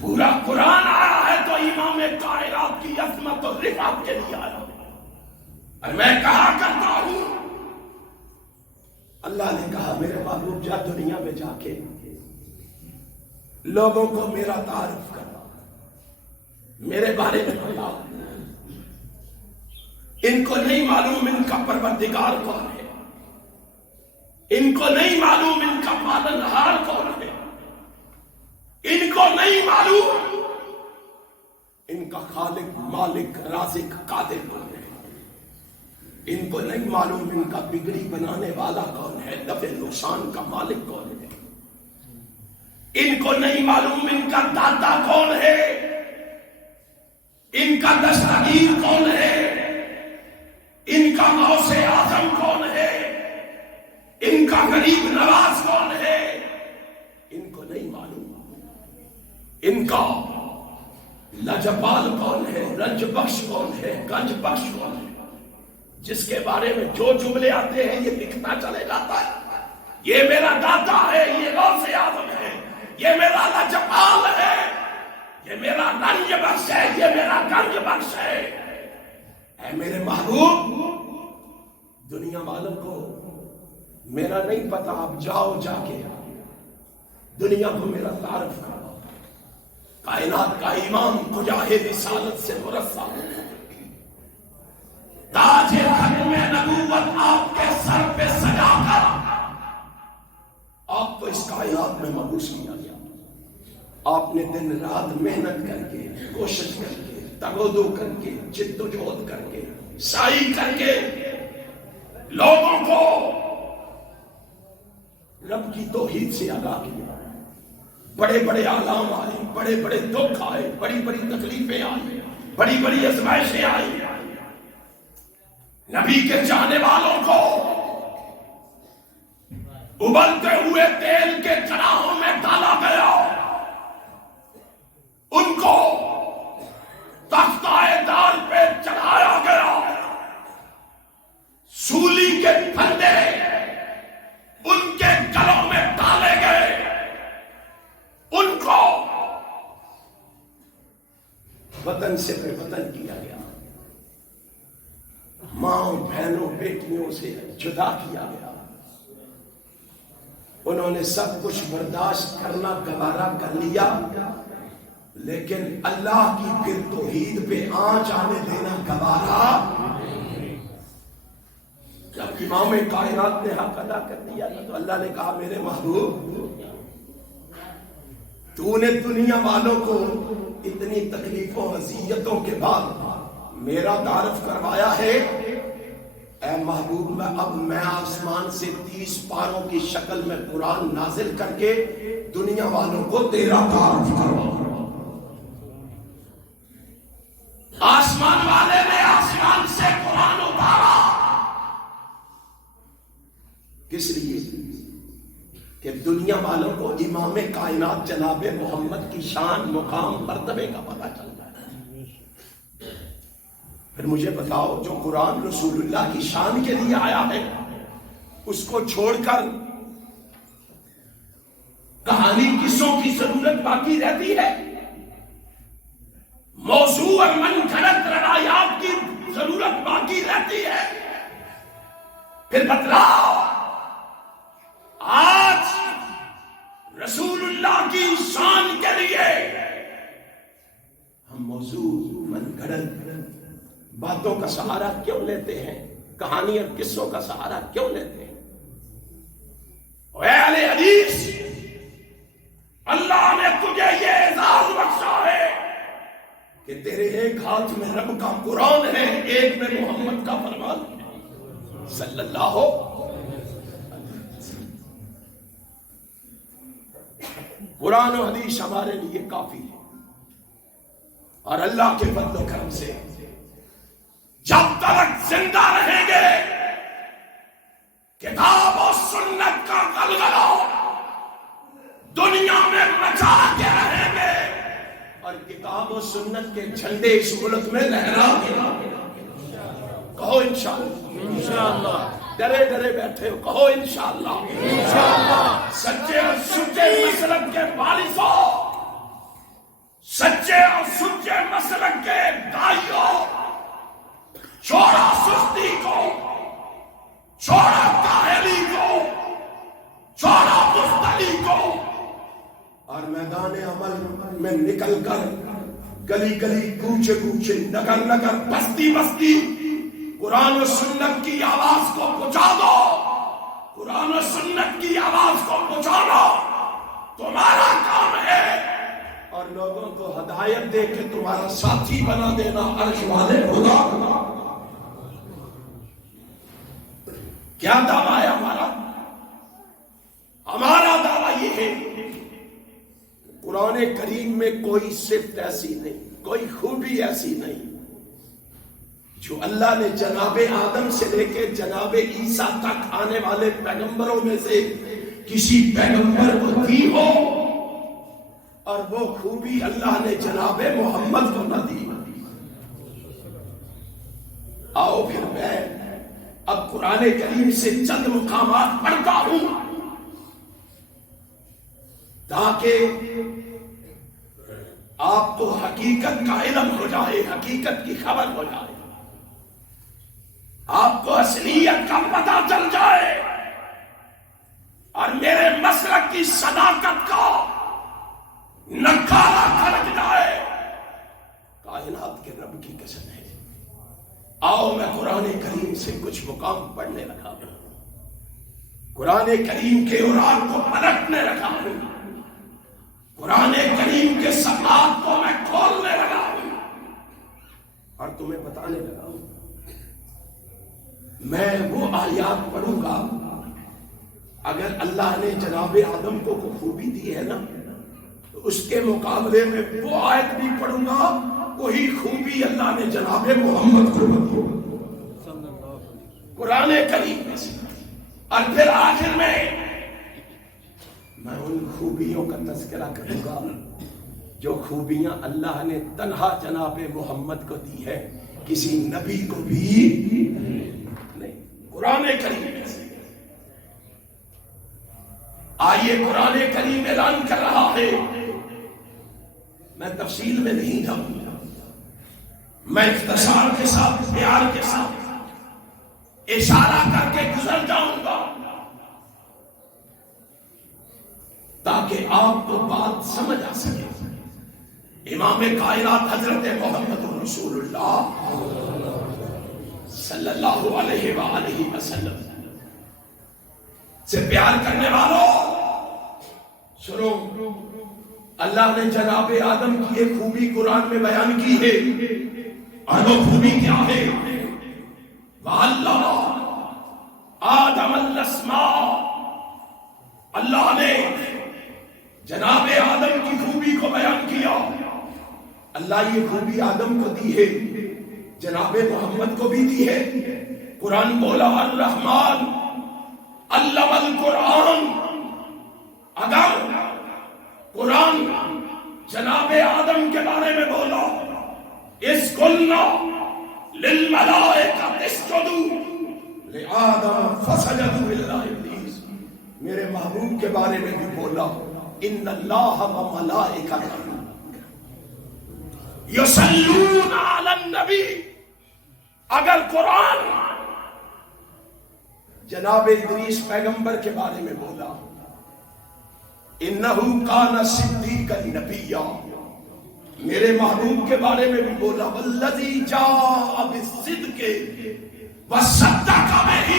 پورا قرآن آیا ہے تو امام کائنات کی عظمت اور رفعت کے لیے آیا. اور میں کہا کرتا ہوں, اللہ نے کہا میرے محبوب جا دنیا میں جا کے لوگوں کو میرا تعارف کرا, میرے بارے میں بتا. ان کو نہیں معلوم ان کا پروردگار کون ہے, ان کو نہیں معلوم ان کا پالنہار کون ہے, ان کو نہیں معلوم ان کا خالق مالک رازق قادر کون ہے, ان کو نہیں معلوم ان کا بگڑی بنانے والا کون ہے, نفع نقصان کا مالک کون ہے, ان کو نہیں معلوم ان کا داتا کون ہے, ان کا دستگیر کون ہے, ان کا غوث اعظم کون ہے, ان کا غریب نواز کون ہے, ان کو نہیں معلوم ان کا لجپال کون ہے, رنج بخش کون ہے, گنج بخش کون ہے, جس کے بارے میں جو جملے آتے ہیں یہ لکھنا چلے جاتا ہے. یہ میرا داتا ہے, یہ غوث اعظم ہے, یہ میرا لجپال ہے, یہ میرا رنج بخش ہے, یہ میرا گنج بخش ہے. اے میرے محبوب, دنیا والوں کو میرا نہیں پتا, آپ جاؤ جا کے دنیا کو میرا تعارف کرو. کائنات کا امام خجاہ رسالت سے مرصع تاج ختم نبوت آپ کے سر پہ سجا کر آپ کو اس کائنات میں مبعوث کیا گیا. آپ نے دن رات محنت کر کے, کوشش کر کے, تگودو کر کے, جد و جہد کر کے, سعی کر کے لوگوں کو رب کی توحید سے آگاہ کیا. بڑے بڑے آلام آئے, بڑے بڑے دکھ آئے, بڑی بڑی تکلیفیں آئی, بڑی بڑی آزمائشیں آئی. نبی کے چاہنے والوں کو ابلتے ہوئے تیل کے کڑاہوں میں ڈالا گیا, ان کو تختہ دار پہ چڑھایا گیا, سولی کے پھندے ان کے گلوں میں ڈالے گئے, ان کو وطن سے بے وطن کیا گیا, ماں بہنوں بیٹیوں سے جدا کیا گیا. انہوں نے سب کچھ برداشت کرنا گوارا کر لیا, لیکن اللہ کی پھر توحید پہ آنچ آنے دینا گوارا. جب امام کائنات نے حق ادا کر دیا تو اللہ نے کہا میرے محبوب, تو نے دنیا والوں کو اتنی تکلیفوں اذیتوں کے بعد میرا تعارف کروایا ہے, اے محبوب میں آسمان سے 30 پاروں کی شکل میں قرآن نازل کر کے دنیا والوں کو تیرا تعارف کرواؤں. آسمان والے نے آسمان سے قرآن اتارا کس لیے؟ کہ دنیا والوں کو امام کائنات جناب محمد کی شان مقام مرتبے کا پتہ چل جائے. پھر مجھے بتاؤ جو قرآن رسول اللہ کی شان کے لیے آیا ہے اس کو چھوڑ کر کہانی قصوں کی ضرورت باقی رہتی ہے؟ موضوع اور من گھڑت روایات کی ضرورت باقی رہتی ہے؟ پھر بتلاؤ آج رسول اللہ کی شان کے لیے ہم موضوع من گھڑت باتوں کا سہارا کیوں لیتے ہیں؟ کہانی اور قصوں کا سہارا کیوں لیتے ہیں؟ اے اہل حدیث، اللہ نے تجھے یہ اعزاز بخشا ہے کہ تیرے ایک ہاتھ میں رب کا قرآن ہے، ایک میں محمد کا فرمان ہے صلی اللہ قرآن و حدیث ہمارے لیے کافی ہے. اور اللہ کے فضل و کرم سے جب تک زندہ رہیں گے کتاب و سنت کا غلغلہ دنیا میں مچا کے رہیں گے اور کتاب و سنت کے جھنڈے اس ملک میں لہرا کے کہو انشاءاللہ. ڈرے ڈرے بیٹھے ہو، کہو انشاءاللہ. سچے اور سچے مسلک کے وارثوں، سچے اور سچے مسلک کے دائیوں، چھوڑا سستی کو، چھوڑا کاہلی کو، چھوڑا مستلی کو اور میدان عمل میں نکل کر گلی گلی کوچے کوچے نگر نگر بستی بستی قرآن و سنت کی آواز کو پہنچا دو. قرآن و سنت کی آواز کو پہنچانا تمہارا کام ہے اور لوگوں کو ہدایت دے کے تمہارا ساتھی بنا دینا عرش والے خدا. کیا دعویٰ ہے ہمارا؟ ہمارا دعویٰ یہ ہے قرآن کریم میں کوئی صفت ایسی نہیں، کوئی خوبی ایسی نہیں جو اللہ نے جناب آدم سے لے کے جناب عیسیٰ تک آنے والے پیغمبروں میں سے کسی پیغمبر کو دی ہو اور وہ خوبی اللہ نے جناب محمد کو نہ دی. آؤ پھر میں اب قرآن کریم سے چند مقامات پڑھتا ہوں تاکہ آپ کو حقیقت کا علم ہو جائے، حقیقت کی خبر ہو جائے، آپ کو اصلیت کا پتہ چل جائے اور میرے مسلک کی صداقت کا نکالا کھڑک جائے. کائنات کے رب کی قسم ہے. آؤ میں قرآن کریم سے کچھ مقام پڑھنے لگا ہوں، قرآن کریم کے اوراق کو پلٹنے لگا ہوں، قرآن کریم کے صفحات کو میں کھولنے لگا ہوں اور تمہیں بتانے لگا ہوں. میں وہ آیات پڑھوں گا اگر اللہ نے جناب آدم کو خوبی دی ہے نا تو اس کے مقابلے میں وہ آیت بھی پڑھوں گا وہی خوبی اللہ نے جناب محمد کو دی قرآن کریم میں سے. اور پھر آخر میں ان خوبیوں کا تذکرہ کروں گا جو خوبیاں اللہ نے تنہا جناب محمد کو دی ہے، کسی نبی کو بھی نہیں. قرآن کریم میں سے آئیے قرآن کریم اعلان کر رہا ہے. میں تفصیل میں نہیں جاؤں گا، میں اختصار کے ساتھ پیار کے ساتھ اشارہ کر کے گزر جاؤں گا تاکہ آپ کو بات سمجھ آ سکے. امام کائنات حضرت محمد رسول اللہ صلی اللہ علیہ وآلہ وسلم سے پیار کرنے والوں سنو، اللہ نے جناب آدم کی ایک خوبی قرآن میں بیان کی ہے اور وہ خوبی کیا ہے؟ وَعَلَّمَ آدم الاسماء، اللہ نے جناب آدم کی خوبی کو بیان کیا. اللہ یہ خوبی آدم کو دی ہے، جناب محمد کو بھی دی ہے. قرآن بولا الرحمن علم القرآن. اگر قرآن جناب آدم کے بارے میں بولا اس قلنا للملائکۃ اسجدوا لآدم فسجدوا الا ابلیس، میرے محبوب کے بارے میں بھی بولا ان اللہ وملائکتہ یصلون علی النبی. اگر قرآن جناب ادریس پیغمبر کے بارے میں بولا انہو کان صدیقا نبیا، میرے محبوب کے بارے میں بھی بولا والذی جاء بالصدق وصدق بہ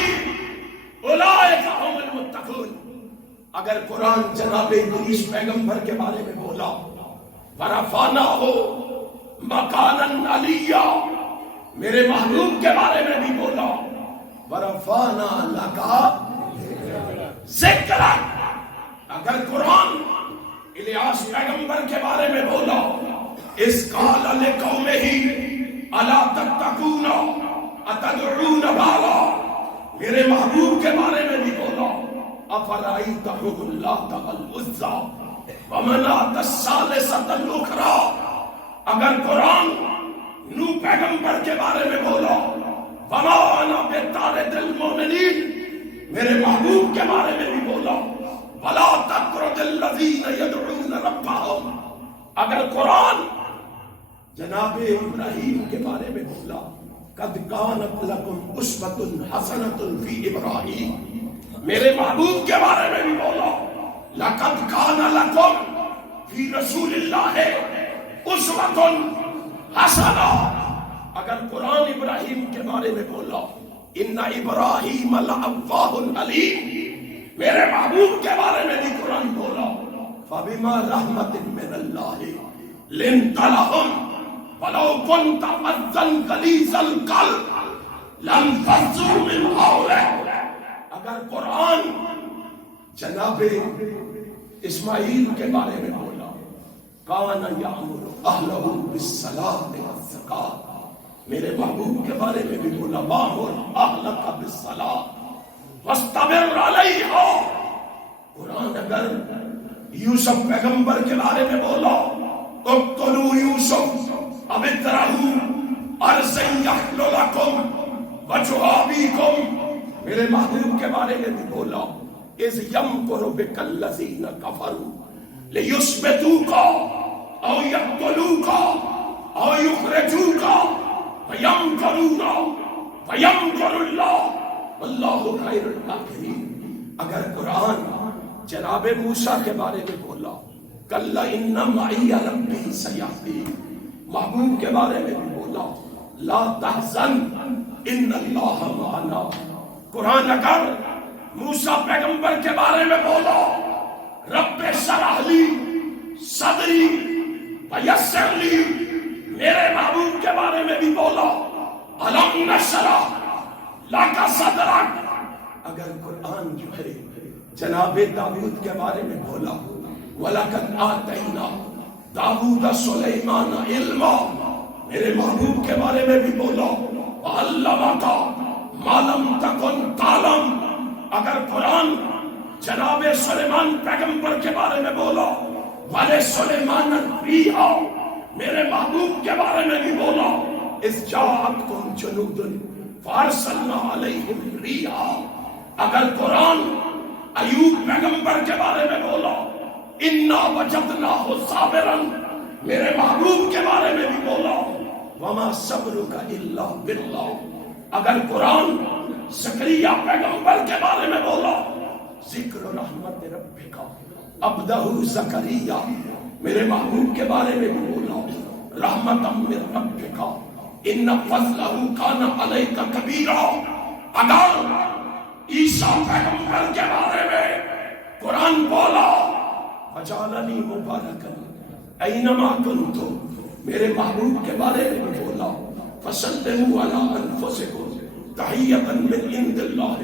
اولئک هم المتقون. اگر قرآن جناب ادریس پیغمبر کے بارے میں بولا ورفعناہ مکانا علیا، میرے محبوب کے بارے میں بھی بولا ورفعنا لک ذکرک. اگر قرآن الیاس پیغمبر کے بارے میں بولا اس قال لقومہ الا تتقون اتدعون بعلا، میرے محبوب کے بارے میں بھی بولا افرأیتم اللات والعزی ومناۃ الثالثۃ الاخری. اگر قرآن نوح پیغمبر کے بارے میں بولا وما انا بطارد المؤمنین، میرے محبوب کے بارے میں بھی بولا ولا تطرد الذین یدعون ربهم. اگر قرآن جناب ابراہیم کے بارے میں بولا قد کانت لکم اسوۃ حسنۃ فی ابراہیم، میرے محبوب کے بارے میں بھی بولا لقد کان لکم فی رسول اللہ اسوۃ حسنہ. اگر قرآن ابراہیم کے بارے میں بولا ان ابراہیم لأواہ حلیم، میرے محبوب کے بارے میں بھی قرآن بولا فبما رحمت من اللہ لنت لہم ولو كنت فظا غلیظ القلب لانفضوا من حولک. اگر قرآن جناب اسماعیل کے بارے میں بولا کان یأمر اہلہ بالصلاۃ والزکاۃ، میرے محبوب کے بارے میں بھی بولا وامر اہلک بالصلاۃ واصطبر علیہا. قرآن اگر یوسف پیغمبر کے بارے میں بولا اقتلوا یوسف او اطرحوہ ارضا یخل لکم وجہ ابیکم، میرے محبوب کے بارے میں بھی بولا اذ یمکر بک الذین کفروا لیثبتوک او یقتلوک او یخرجوک ویمکرون ویمکر اللہ واللہ خیر الماکرین. اگر قرآن جناب موسیٰ کے بارے میں بولا کلا ان معی ربی سیہدین، محبوب کے بارے میں بھی بولا لا تحزن ان اللہ معنا. قرآن اگر موسیٰ پیغمبر کے بارے میں بولا رب اشرح لی صدری ویسر لی، میرے محبوب کے بارے میں بھی بولا الم نشرح لک صدرک. اگر قرآن جو ہے جناب داؤد کے بارے میں بولا وَلَقَدْ آتَيْنَا داؤد سلیمان علما، میرے محبوب کے بارے میں بھی بولا وَعَلَّمَكَ مَا لَمْ تَكُنْ تَعْلَمْ. اگر قرآن جناب سلیمان پیغمبر کے بارے میں بولا وَلِسُلَيْمَانَ الرِّيحَ، میرے محبوب کے بارے میں بھی بولا اِذْ جَاءَتْكُمْ جُنُودٌ فَأَرْسَلْنَا عَلَيْهِمْ رِيحًا. اگر قرآن ایوب پیغمبر کے بارے میں بولا اِنَّا وَجَدْنَاهُ صَابِرًا، میرے محبوب کے بارے میں بھی بولا وَمَا صَبْرُكَ إِلَّا بِاللَّهِ. اگر قرآن زکریا پیغمبر کے بارے میں بولا ذکر رحمت ربک عبدہ زکریا، میرے محبوب کے بارے میں بھی بولا رحمت من ربک ان فضلہ کان علیک کبیرا. اگر عیسیٰ پیغمبر کے بارے میں قرآن بولا وجعلنی مبارکا اینما کنت، میرے محبوب کے بارے میں بولا فسلموا علی انفسکم تحیۃ من عند اللہ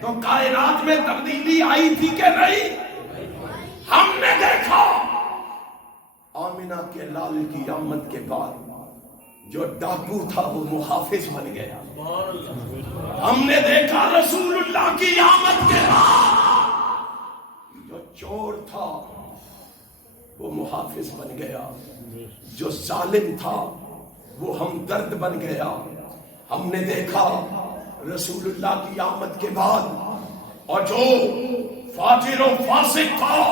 تو کائنات میں تبدیلی آئی تھی کہ نہیں؟ ہم نے دیکھا آمنہ کے لال کی آمد کے بعد جو ڈاکو تھا وہ محافظ بن گیا. ہم نے دیکھا رسول اللہ کی آمد کے بعد جو چور تھا وہ محافظ بن گیا, جو ظالم تھا وہ ہمدرد بن گیا. ہم نے دیکھا رسول اللہ کی آمد کے بعد اور جو فاجر و فاسق تھا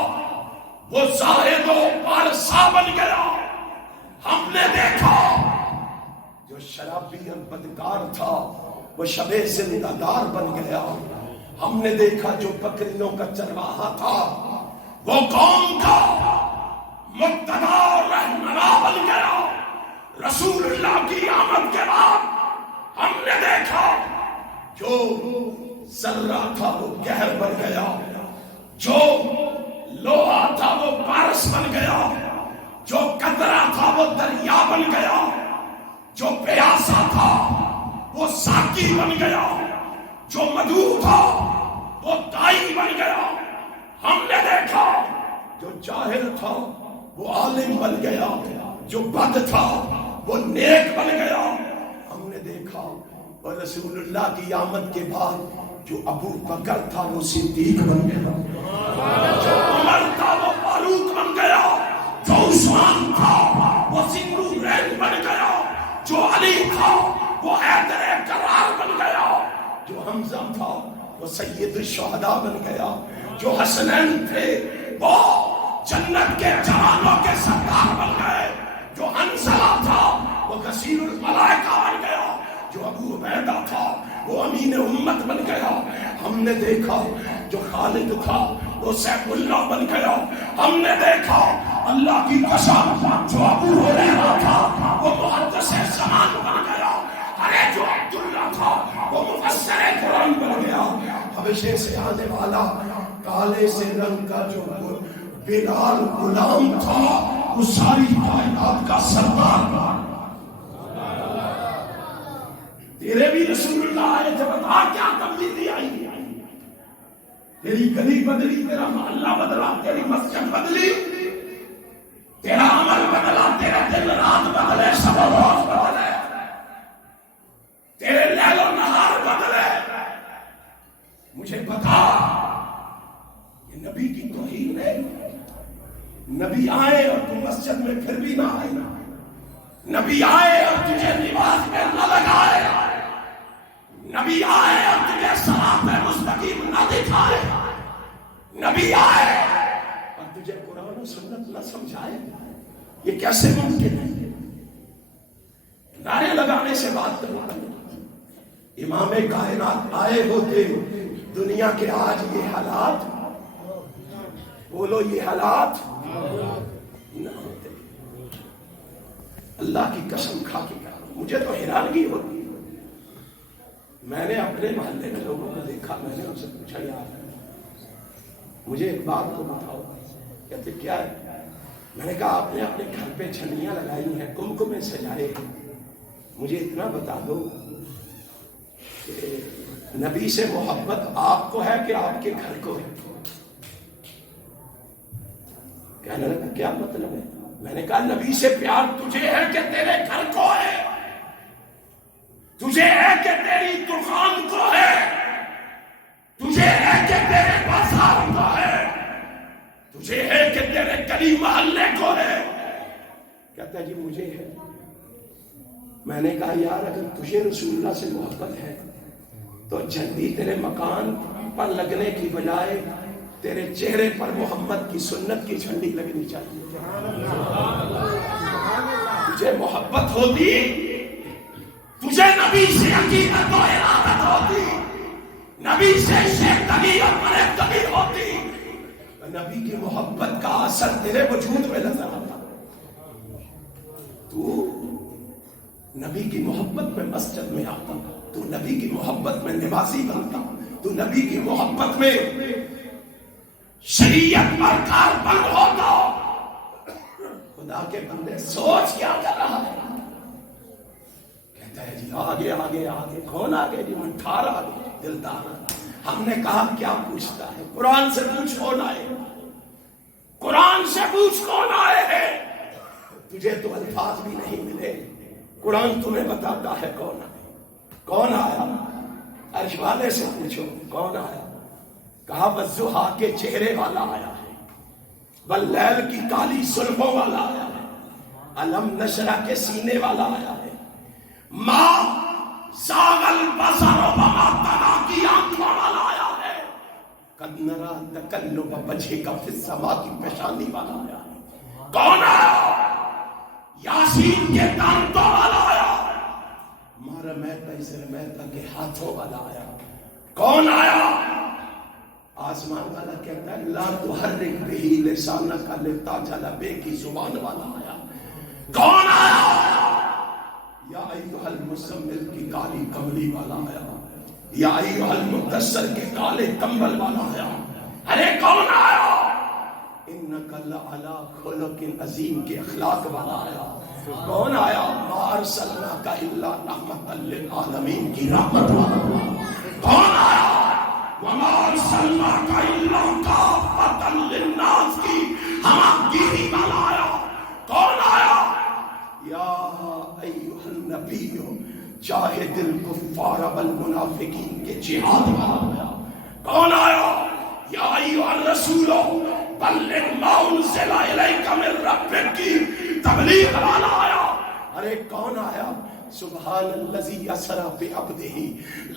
وہ زاہد و پارسا بن گیا. ہم نے دیکھا جو شرابی اور بدکار تھا وہ شب زندہ دار بن گیا. ہم نے دیکھا جو بکریوں کا چرواہا تھا وہ قوم کا مقتدا اور رہنما بن گیا. رسول اللہ کی آمد کے بعد ہم نے دیکھا جو ذرہ تھا وہ گہر بن گیا, جو لوہا تھا وہ پارس بن گیا, جو قطرہ تھا وہ دریا بن گیا, جو پیاسا تھا وہ ساقی بن گیا, جو مدعو تھا وہ دائی بن گیا. ہم نے دیکھا جو جاہل تھا وہ عالم بن گیا, جو بد تھا وہ نیک بن گیا. ہم نے دیکھا اور رسول اللہ کی آمد کے بعد جو ابو بکر تھا وہ صدیق بن گیا, جو عمر تھا وہ فاروق بن گیا, جو عثمان تھا وہ ذوالنورین بن گیا, جو علی تھا وہ حیدر کرار بن گیا, جو حمزہ تھا وہ سید الشہداء بن گیا, جو حسنین تھے وہ جنت کے جوانوں کے سردار بن گئے, جو حنظلہ تھا وہ غسیل الملائکہ بن گیا, جو ابو عبیدہ تھا وہ امین امت بن گیا. ہم نے دیکھا جو خالد تھا وہ سیف اللہ بن گیا. ہم نے دیکھا اللہ کی قسم جو ابو ہریرہ تھا وہ محدث زمان بن گیا. ارے جو عبداللہ تھا وہ مفسر قرآن بن گیا. حبشے سے آنے والا کالے سے رنگ کا جو بلال غلام تھا وہ ساری کائنات کا سردار بن. تیرے بھی رسول اللہ آئے تھے, بتا کیا تبدیلی آئی؟ تیری گلی بدلی, تیرا محلہ بدلا, تیری مسجد بدلی, تیرا عمل بدلا, تیرا دن رات بدلے, شب و روز بدلے, تیرے لیل و نہار بدلے. مجھے بتا یہ نبی کی توہین ہے؟ نبی آئے اور تم مسجد میں پھر بھی نہ آئے, نبی آئے اور تجھے نماز میں نہ لگائے, نبی آئے اور تجھے صراط مستقیم نہ دکھائے, نبی آئے اور تجھے قرآن و سنت نہ سمجھائے, یہ کیسے ممکن ہے؟ نعرے لگانے سے بات کرنا. امام کائنات آئے ہوتے دنیا کے آج یہ حالات, بولو یہ حالات نہ ہوتے. اللہ کی قسم کھا کے کہا, مجھے تو حیرانگی ہوتی. میں نے اپنے محلے کے لوگوں کو دیکھا, میں نے ان سے پوچھا یار مجھے ایک بات کو بتاؤ. کہتے کیا ہے؟ میں نے کہا آپ نے اپنے گھر پہ چھنیاں لگائی ہیں, کمکمے سجائے ہیں, مجھے اتنا بتا دو کہ نبی سے محبت آپ کو ہے کہ آپ کے گھر کو ہے؟ کہنے لگا کیا مطلب ہے؟ میں نے کہا نبی سے پیار تجھے ہے کہ تیرے گھر کو ہے؟ تجھے ہے کہ تیری دکان کو ہے؟ تجھے ہے کہ تیرے بازار کو ہے؟ تجھے ہے کہ تیرے گلی محلے کو ہے؟ کہتا جی مجھے ہے. میں نے کہا یار اگر تجھے رسول اللہ سے محبت ہے تو جلدی تیرے مکان پر لگنے کی بجائے تیرے چہرے پر محمد کی سنت کی جھنڈی لگنی چاہیے. تجھے محبت ہوتی, تجھے نبی سے عقیدت و ارادت ہوتی, نبی سے شیطنی اور مرتبی ہوتی, نبی کی محبت کا اثر تیرے وجود میں نظر آتا. تو نبی کی محبت میں مسجد میں آتا, تو نبی کی محبت میں نمازی بنتا, تو نبی کی محبت میں شریعت پر کاربند ہوتا. خدا کے بندے سوچ کیا کر رہا ہے؟ کہتا ہے جی آگے آگے آگے. کون آگے؟ جی منٹھار آگے, دلدار ہم نے کہا کیا پوچھتا ہے؟ قرآن سے پوچھ کون آئے، قرآن سے پوچھ کون آئے ہیں؟ تجھے تو الفاظ بھی نہیں ملے، قرآن تمہیں بتاتا ہے کون آئے۔ کون آیا؟ عرش والے سے پوچھو کون آیا؟ کہا والضحیٰ کے چہرے والا آیا ہے، واللیل کی کالی زلفوں والا آیا ہے، علم نشرح کے سینے والا آیا ہے، ما زاغ البصر وما طغى کی آنکھوں والا آیا ہے، قد نرى تقلب وجهك في السماء کی پیشانی والا آیا ہے۔ کون آیا؟ یاسین کے دانتوں والا آیا، مار میتا اسر میتا کے ہاتھوں والا آیا۔ کون آیا؟ آسمان والا کہتا ہے لا تحرک بہ لسانک لتعجل بہ کی زبان والا آیا۔ کون آیا؟ یا ایھا المزمل کی کالی کملی والا آیا، یا ایھا المدثر کے کالے کمبل والا آیا۔ ارے کون آیا؟ انک لعلی خلق عظیم کے اخلاق والا آیا۔ کون آیا؟ ما ارسلناک الا رحمۃ للعالمین کی رحمت والا آیا۔ کون آیا؟ وما ارسلناک الا کافۃ للناس کی ہمگیری والا آیا۔ کون آیا؟ یا ایھا النبی جاہد الکفار والمنافقین کے جہاد والا آیا۔ کون آیا؟ یا ایھا الرسول بلغ ما انزل الیک من ربک کی تبلیغ والا آیا۔ ارے کون آیا؟ سبحان الذی اسری بعبدہ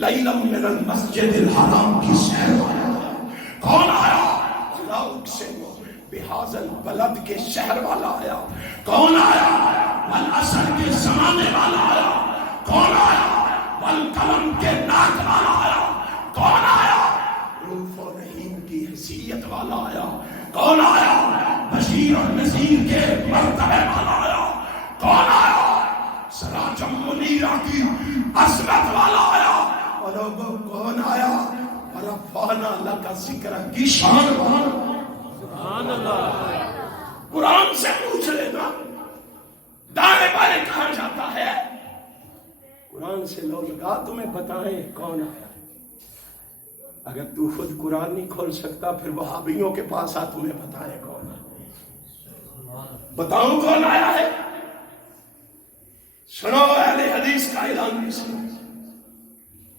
لیلا من المسجد الحرام کی سیر والا آیا۔ کون آیا؟ لا اقسم بہذا البلد کے شہر والا آیا۔ کون آیا؟ والعصر کے زمانے والا آیا۔ کون آیا؟ والقلم کے ناک والا آیا۔ کون آیا؟ روف و رحیم کی حیثیت والا آیا۔ کون آیا؟ بشیر اور نذیر کے مرتبے والا آیا۔ کون آیا؟ سراج منیرہ کی عظمت والا آیا۔ اور لوگوں کون آیا؟ ورفعنا لک ذکرک کی شان والا۔ سبحان اللہ۔ قرآن سے پوچھ لینا دائیں بائیں کہاں جاتا ہے، قرآن سے لو لگا تمہیں بتائیں کون آیا۔ اگر تو خود قرآن نہیں کھول سکتا پھر وہابیوں کے پاس آ تمہیں بتائیں کون آیا۔ بتاؤں کون آیا ہے؟ سنو اہل حدیث کا اعلان بھی سنو۔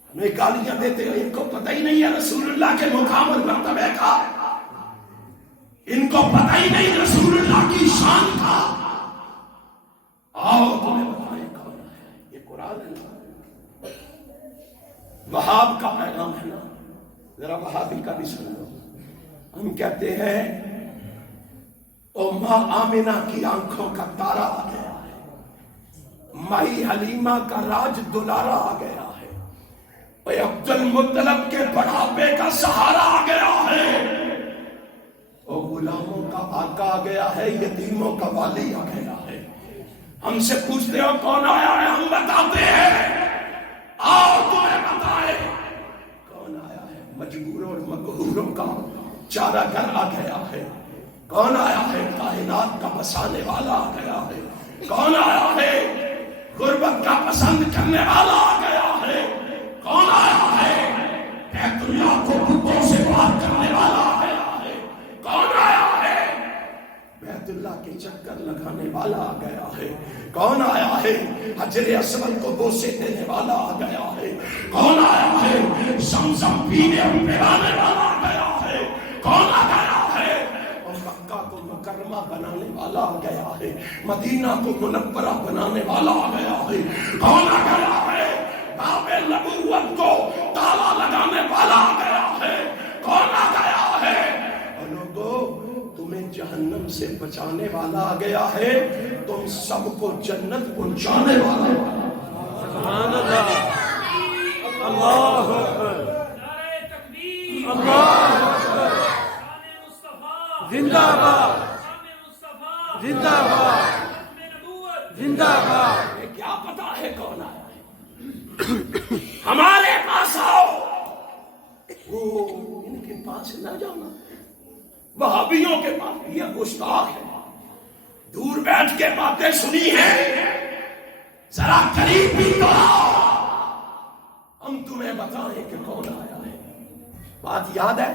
ہمیں گالیاں دیتے ہیں ان کو پتہ ہی نہیں ہے رسول اللہ کے مقام اور مرتبے کا، ان کو پتہ ہی نہیں رسول اللہ کی شان کا۔ آؤ تمہیں بتائیں کون ہے۔ یہ قرآن ہے نا، وہاب کا پیغام ہے نا، ذرا وہابی کا بھی سن لو۔ ہم کہتے ہیں او ماں آمنہ کی آنکھوں کا تارا آ گیا ہے، مائی حلیمہ کا راج دلارا آ گیا ہے، اے عبد المطلب کے بڑھاپے کا سہارا آ گیا ہے، او غلاموں کا آقا آ گیا ہے، یتیموں کا والی آ گیا ہے۔ ہم سے پوچھتے ہو کون آیا ہے، ہم بتاتے ہیں۔ آؤ تمہیں بتائے کون آیا ہے۔ مجبوروں اور مقہوروں کا چارہ گر آ گیا ہے۔ کون آیا ہے؟ کائنات کا بسانے والا آ گیا ہے۔ کون آیا ہے؟ غربت کا پسند کرنے والا آ گیا ہے۔ کون آیا ہے؟ بیت اللہ کو بتوں سے بات کرنے والا آ گیا ہے۔ کون آیا ہے؟ بیت اللہ کے چکر لگانے والا آ گیا ہے۔ کون آیا ہے؟ حجر اسود کو بوسے دینے والا آ گیا ہے۔ کون آیا ہے؟ زمزم پینے اور پلانے والا آ گیا ہے۔ کون آ گیا ہے؟ اور مکہ کو مکرمہ بنانے والا آ گیا ہے، مدینہ کو منورہ بنانے والا آ گیا ہے۔ کون آ گیا ہے؟ باب نبوت کو تالا لگانے والا آ گیا ہے۔ کون آ گیا ہے؟ اور لوگوں تمہیں جہنم سے بچانے والا آ گیا ہے، تم سب کو جنت پہنچانے والا۔ سبحان اللہ، اللہ اکبر، اللہ اکبر، زندہ باد، زندہ باد، زندہ باد۔ کیا پتا ہے کون آیا ہے؟ ہمارے پاس آؤ، وہ ان کے پاس نہ جانا، وہابیوں کے پاس یہ گستاخ ہے، دور بیٹھ کے باتیں سنی ہیں، ذرا قریب بھی تو آؤ، ہم تمہیں بتائیں کہ کون آیا ہے۔ بات یاد ہے؟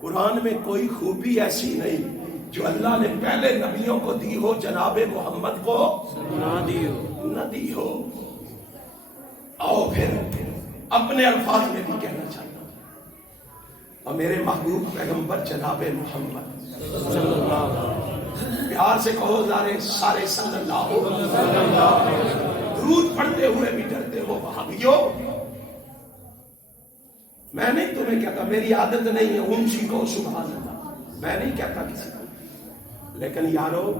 قرآن میں کوئی خوبی ایسی نہیں جو اللہ نے پہلے نبیوں کو دی ہو جناب محمد کو نہ دی ہو. آؤ پھر اپنے الفاظ میں بھی کہنا چاہتا ہوں، اور میرے محبوب پیغمبر جناب محمد پیار سے کہو سارے صلی اللہ درود پڑھتے ہوئے بھی ڈرتے ہو وہابیوں. میں نہیں تمہیں کہتا، میری عادت نہیں ہے اونچی کو سبحان اللہ، میں نہیں کہتا کسی کو، لیکن یارو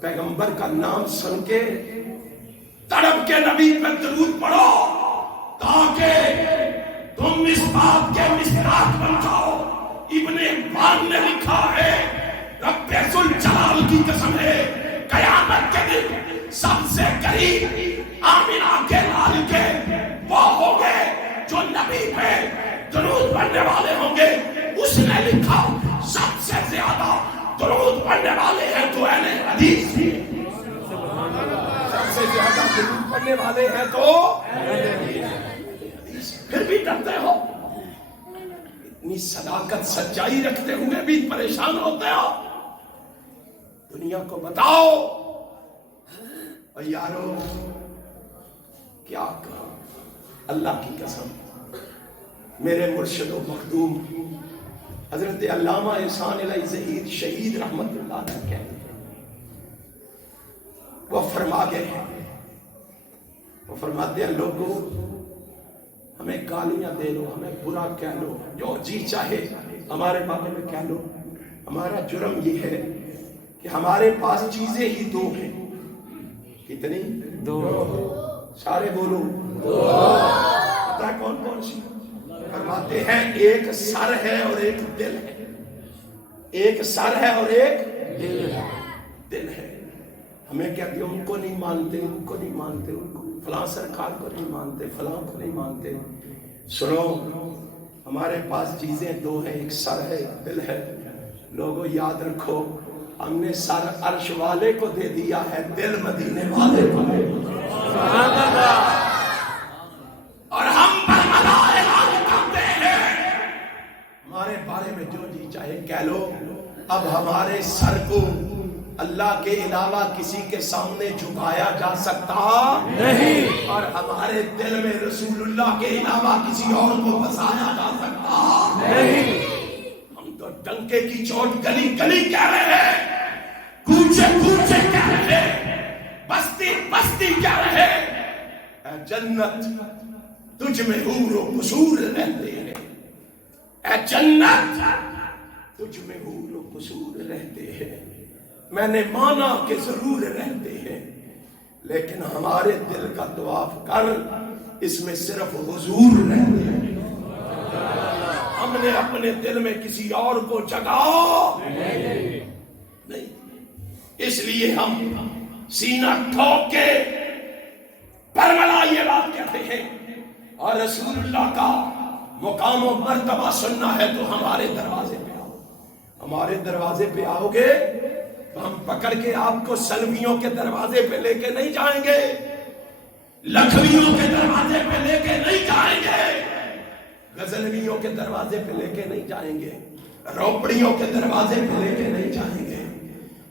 پیغمبر کا نام سن کے تڑپ کے نبی پر درود پڑھو تاکہ تم اس بات کے مصداق بن جاؤ. ابن اقبال نے لکھا ہے رب ذوالجلال کی قسم ہے قیامت کے دن سب سے قریب آمنہ کے لال کے وہ ہوں گے جو نبی پہ درود پڑھنے والے ہوں گے. اس نے لکھا سب سے زیادہ درود پڑھنے والے ہیں تو اہل حدیث، سب سے زیادہ درود پڑھنے والے ہیں تو پھر بھی ڈرتے ہو. اتنی صداقت سچائی رکھتے ہوئے بھی پریشان ہوتے ہو. دنیا کو بتاؤ اور یارو کیا کہا، اللہ کی قسم میرے مرشد و مخدوم حضرت علامہ احسان الہی ظہیر شہید رحمت اللہ علیہ کہتے ہیں، وہ فرما گئے ہیں، وہ فرماتے ہیں لوگوں ہمیں گالیاں دے لو، ہمیں برا کہہ لو، جو جی چاہے ہمارے بارے میں کہہ لو، ہمارا جرم یہ ہے کہ ہمارے پاس چیزیں ہی دو ہیں. کتنی؟ دو. سارے بولو پتہ ہے کون کون سی؟ فرماتے ہیں ایک سر ہے اور ایک دل ہے. ایک سر ہے اور ایک دل ہے. ہمیں کہتے ہیں ان کو نہیں مانتے، ان کو نہیں مانتے، ان کو فلاں سرکار کو نہیں مانتے، فلاں کو نہیں مانتے. سنو ہمارے پاس چیزیں دو ہیں، ایک سر ہے ایک دل ہے. لوگوں یاد رکھو ہم نے سر عرش والے کو دے دیا ہے، دل مدینے والے کو دے دیا. اور ہم ہمارے بارے میں جو جی چاہے کہہ لو. اب ہمارے سر کو اللہ کے علاوہ کسی کے سامنے جھکایا جا سکتا نہیں، اور ہمارے دل میں رسول اللہ کے علاوہ کسی اور کو بسایا جا سکتا نہیں. ہم تو ڈنکے کی چوٹ گلی گلی کہہ رہے ہیں، کوچے کوچے کہہ رہے ہیں، بستی بستی کہہ رہے ہیں اے جنت تجھ میں حور و قصور رہتے ہیں. اے جنت تجھ میں حور و قصور رہتے ہیں. میں نے مانا کہ ضرور رہتے ہیں، لیکن ہمارے دل کا طواف کر، اس میں صرف حضور رہتے ہیں. ہم نے اپنے دل میں کسی اور کو جگا نہیں. اس لیے ہم سینہ ٹھوک کے برملا یہ بات کہتے ہیں، اور رسول اللہ کا مقام و مرتبہ سننا ہے تو ہمارے دروازے پہ آؤ. ہمارے دروازے پہ آؤ گے تو ہم پکڑ کے آپ کو سلمیوں کے دروازے پہ لے کے نہیں جائیں گے، لکھویوں کے دروازے پہ لے کے نہیں جائیں گے، غزنویوں کے دروازے پہ لے کے نہیں جائیں گے، روپڑیوں کے دروازے پہ لے کے نہیں جائیں گے.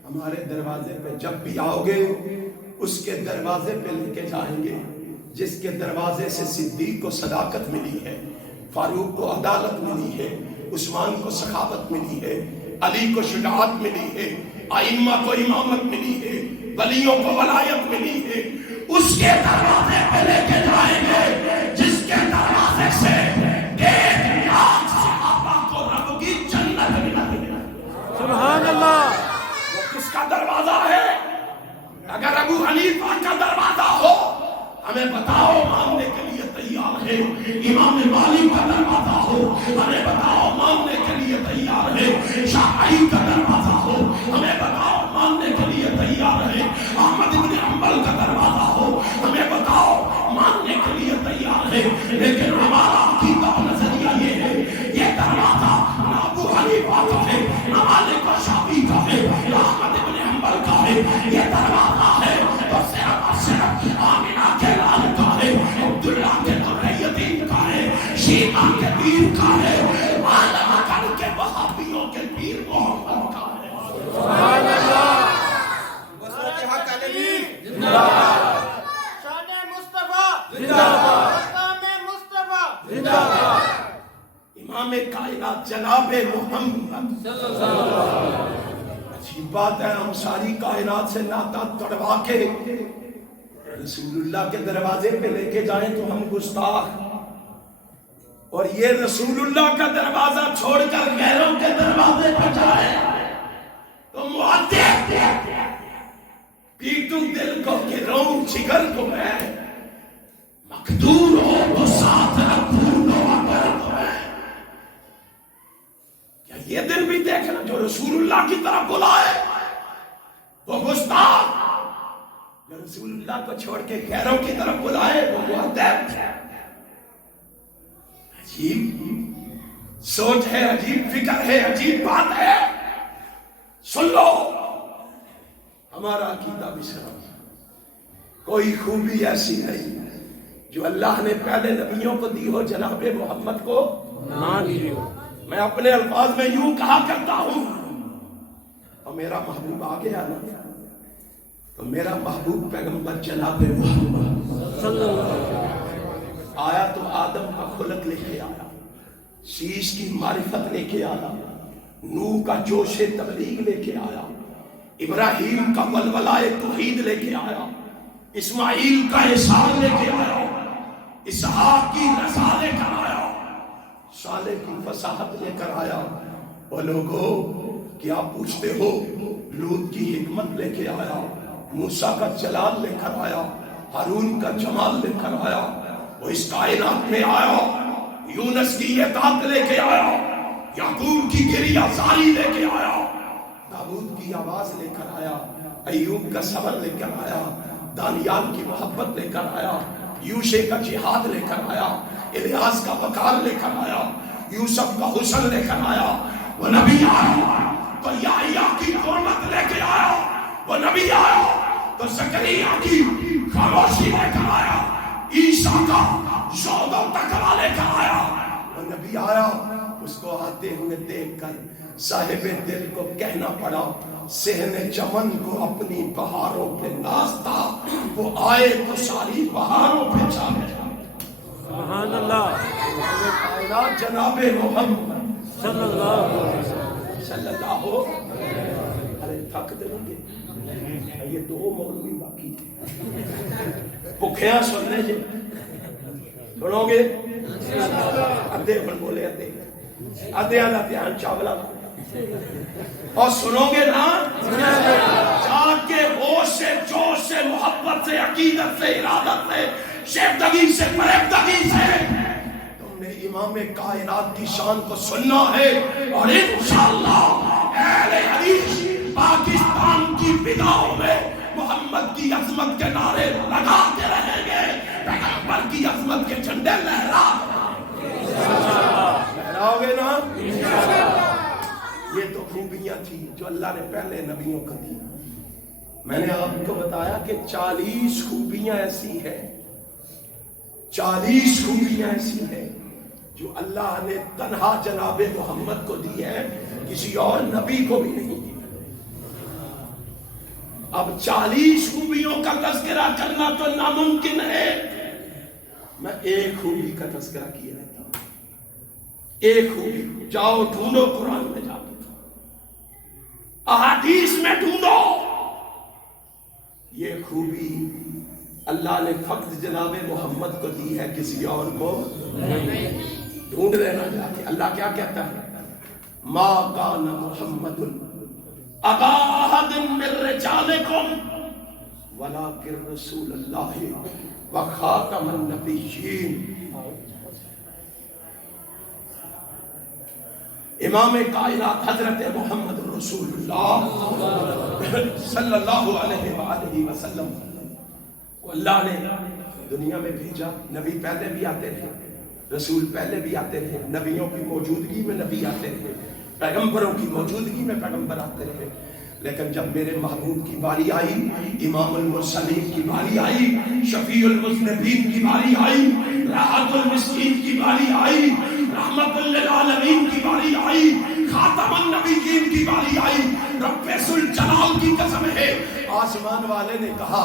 ہمارے دروازے پہ جب بھی آؤ گے اس کے دروازے پہ لے کے جائیں گے جس کے دروازے سے صدیق کو صداقت ملی ہے، فاروق کو عدالت ملی ہے، عثمان کو سخاوت ملی ہے، علی کو شجاعت ملی ہے، ائمہ کو امامت ملی ہے، ولیوں کو ولایت ملی ہے. اس کے دروازے پہ لے کے جائیں گے جس کے دروازے سے 1,00,000 صحابہ کو رب کی جنت ملی. سبحان اللہ. وہ کس کا دروازہ ہے؟ اگر ابو حنیفہ کا دروازہ ہو ہمیں بتاؤ ماننے کے لیے تیار ہے. امام مالک کا دروازہ ہو ہمیں بتاؤ ماننے کے لیے تیار ہے. شافعی کا دروازہ ہو ہمیں بتاؤ ماننے کے لیے تیار ہے. احمد بن حنبل کا دروازہ ہو ہمیں بتاؤ ماننے کے لیے تیار ہے. لیکن ہمارا عقیدہ و نظریہ یہ ہے، یہ دروازہ نہ ابو حنیفہ کا ہے، نہ مالک و شافعی کا ہے، نہ احمد بن حنبل کا ہے. یہ دروازہ ہے تو صرف آمنہ کے لال کا ہے، عبداللہ کے یتیم کا ہے، شیبہ کے پیر کا ہے. مقام مصطفیٰ امام کائنات جناب محمد اچھی بات ہے، ہم ساری کائنات سے ناطا توڑوا کے رسول اللہ کے دروازے پہ لے کے جائیں تو ہم گستاخ، اور یہ رسول اللہ کا دروازہ چھوڑ کر غیروں کے دروازے پہ جائیں تو معدب پیٹوں دل کو گروں جگر کو میں مقدور ہو تو ساتھ رکھوں دو اگر تمہیں. کیا یہ دن بھی دیکھنا جو رسول اللہ کی طرف بلائے وہ گستاخ، جو رسول اللہ کو چھوڑ کے غیروں کی طرف بلائے وہ معدب. عجیب سوچ ہے، عجیب فکر ہے، عجیب بات ہے. سن لو ہمارا عقیدہ بھی سنو، کوئی خوبی ایسی نہیں جو اللہ نے پہلے نبیوں کو دی ہو جناب محمد کو نہ دی ہو. میں اپنے الفاظ میں یوں کہا کرتا ہوں، اور میرا محبوب آ گیا نا تو میرا محبوب پیغمبر جناب محمد آیا تو آدم کا خلق لے کے آیا، شیش کی معرفت لے کے آیا، نوح کا جوش تبلیغ لے کے آیا، ابراہیم کا ولولائے توحید لے کے آیا، اسماعیل کا احسان لے کے آیا، اسحاق کی رضا لے کر آیا، صالح کی فصاحت لے کر آیا. وہ لوگوں کیا پوچھتے ہو؟ لوط کی حکمت لے کے آیا، موسیٰ کا جلال لے کر آیا، ہارون کا جمال لے کر آیا. وہ اس کائنات میں آیا، یونس کی اطاعت لے کے آیا، یعقوب کی گریہ زاری لے کے آیا، داؤد کی آواز لے کر آیا، ایوب کا صبر لے کر آیا، دانیال کی محبت لے کر آیا، یوشع کا جہاد لے کر آیا، الیاس کا وقار لے کر آیا، یوسف کا حسن لے کر آیا. وہ نبی آیا تو یحییٰ کی حرمت لے کے آیا، وہ نبی آیا تو زکریا کی خاموشی لے کر آیا، عیسیٰ کا زہد و تقویٰ لے کر آیا. وہ نبی آیا، اس کو آتے ہوئے دیکھ کر صاحب دل کو کہنا پڑا صحن چمن کو اپنی بہاروں پہ نازتا، وہ آئے تو ساری بہاروں پہ چاہے. سبحان اللہ. کائنات جناب محمد صلی اللہ علیہ وسلم. صلی اللہ ہو. ارے تھک دیں گے یہ دو مولوی باقی بکھیاں سن رہے جی، سنو گے ادھے بن بولے ادھے کا دھیان چاولا اور سنو گے نا جا کے ہوش سے جوش سے محبت سے عقیدت سے ارادت سے شیفتگی سے فریفتگی سے تم نے امام کائنات کی شان کو سننا ہے. اور انشاءاللہ اہل حدیث پاکستان کی بداؤں میں محمد کی عظمت کے نعرے لگاتے رہیں گے، پیغمبر کی عظمت کے جھنڈے لہراؤ گے نا. یہ تو خوبیاں تھی جو اللہ نے پہلے نبیوں کو دی. میں نے آپ کو بتایا کہ 40 خوبیاں ایسی ہیں، 40 خوبیاں ایسی ہیں جو اللہ نے تنہا جناب محمد کو دی ہے، کسی اور نبی کو بھی نہیں دی. اب 40 خوبیوں کا تذکرہ کرنا تو ناممکن ہے. میں ایک خوبی کا تذکرہ کیا رہتا ہوں، ایک خوبی. جاؤ ڈھونڈو، قرآن میں جاؤ، احادیث میں ڈھونڈو. یہ خوبی اللہ نے فقط جناب محمد کو دی ہے، کسی اور کو ڈھونڈ لینا جا کے. اللہ کیا کہتا ہے؟ ما کان محمد ابا احد من رجالکم ولکن رسول اللہ وخاتم النبیین. امام کائنات حضرت محمد رسول اللہ صلی اللہ علیہ وآلہ وسلم کو اللہ نے دنیا میں بھیجا. نبی پہلے بھی آتے رہے، رسول پہلے بھی آتے رہے، نبیوں کی موجودگی میں نبی آتے رہے، پیغمبروں کی موجودگی میں پیغمبر آتے رہے. لیکن جب میرے محبوب کی باری آئی، امام المرسلین کی باری آئی، شفیع المذنبین کی باری آئی، راحت المسکین کی باری آئی، رحمت للعالمین کی باری آئی، خاتم النبیین کی باری آئی، رب ذوالجلال کی قسم ہے آسمان والے نے کہا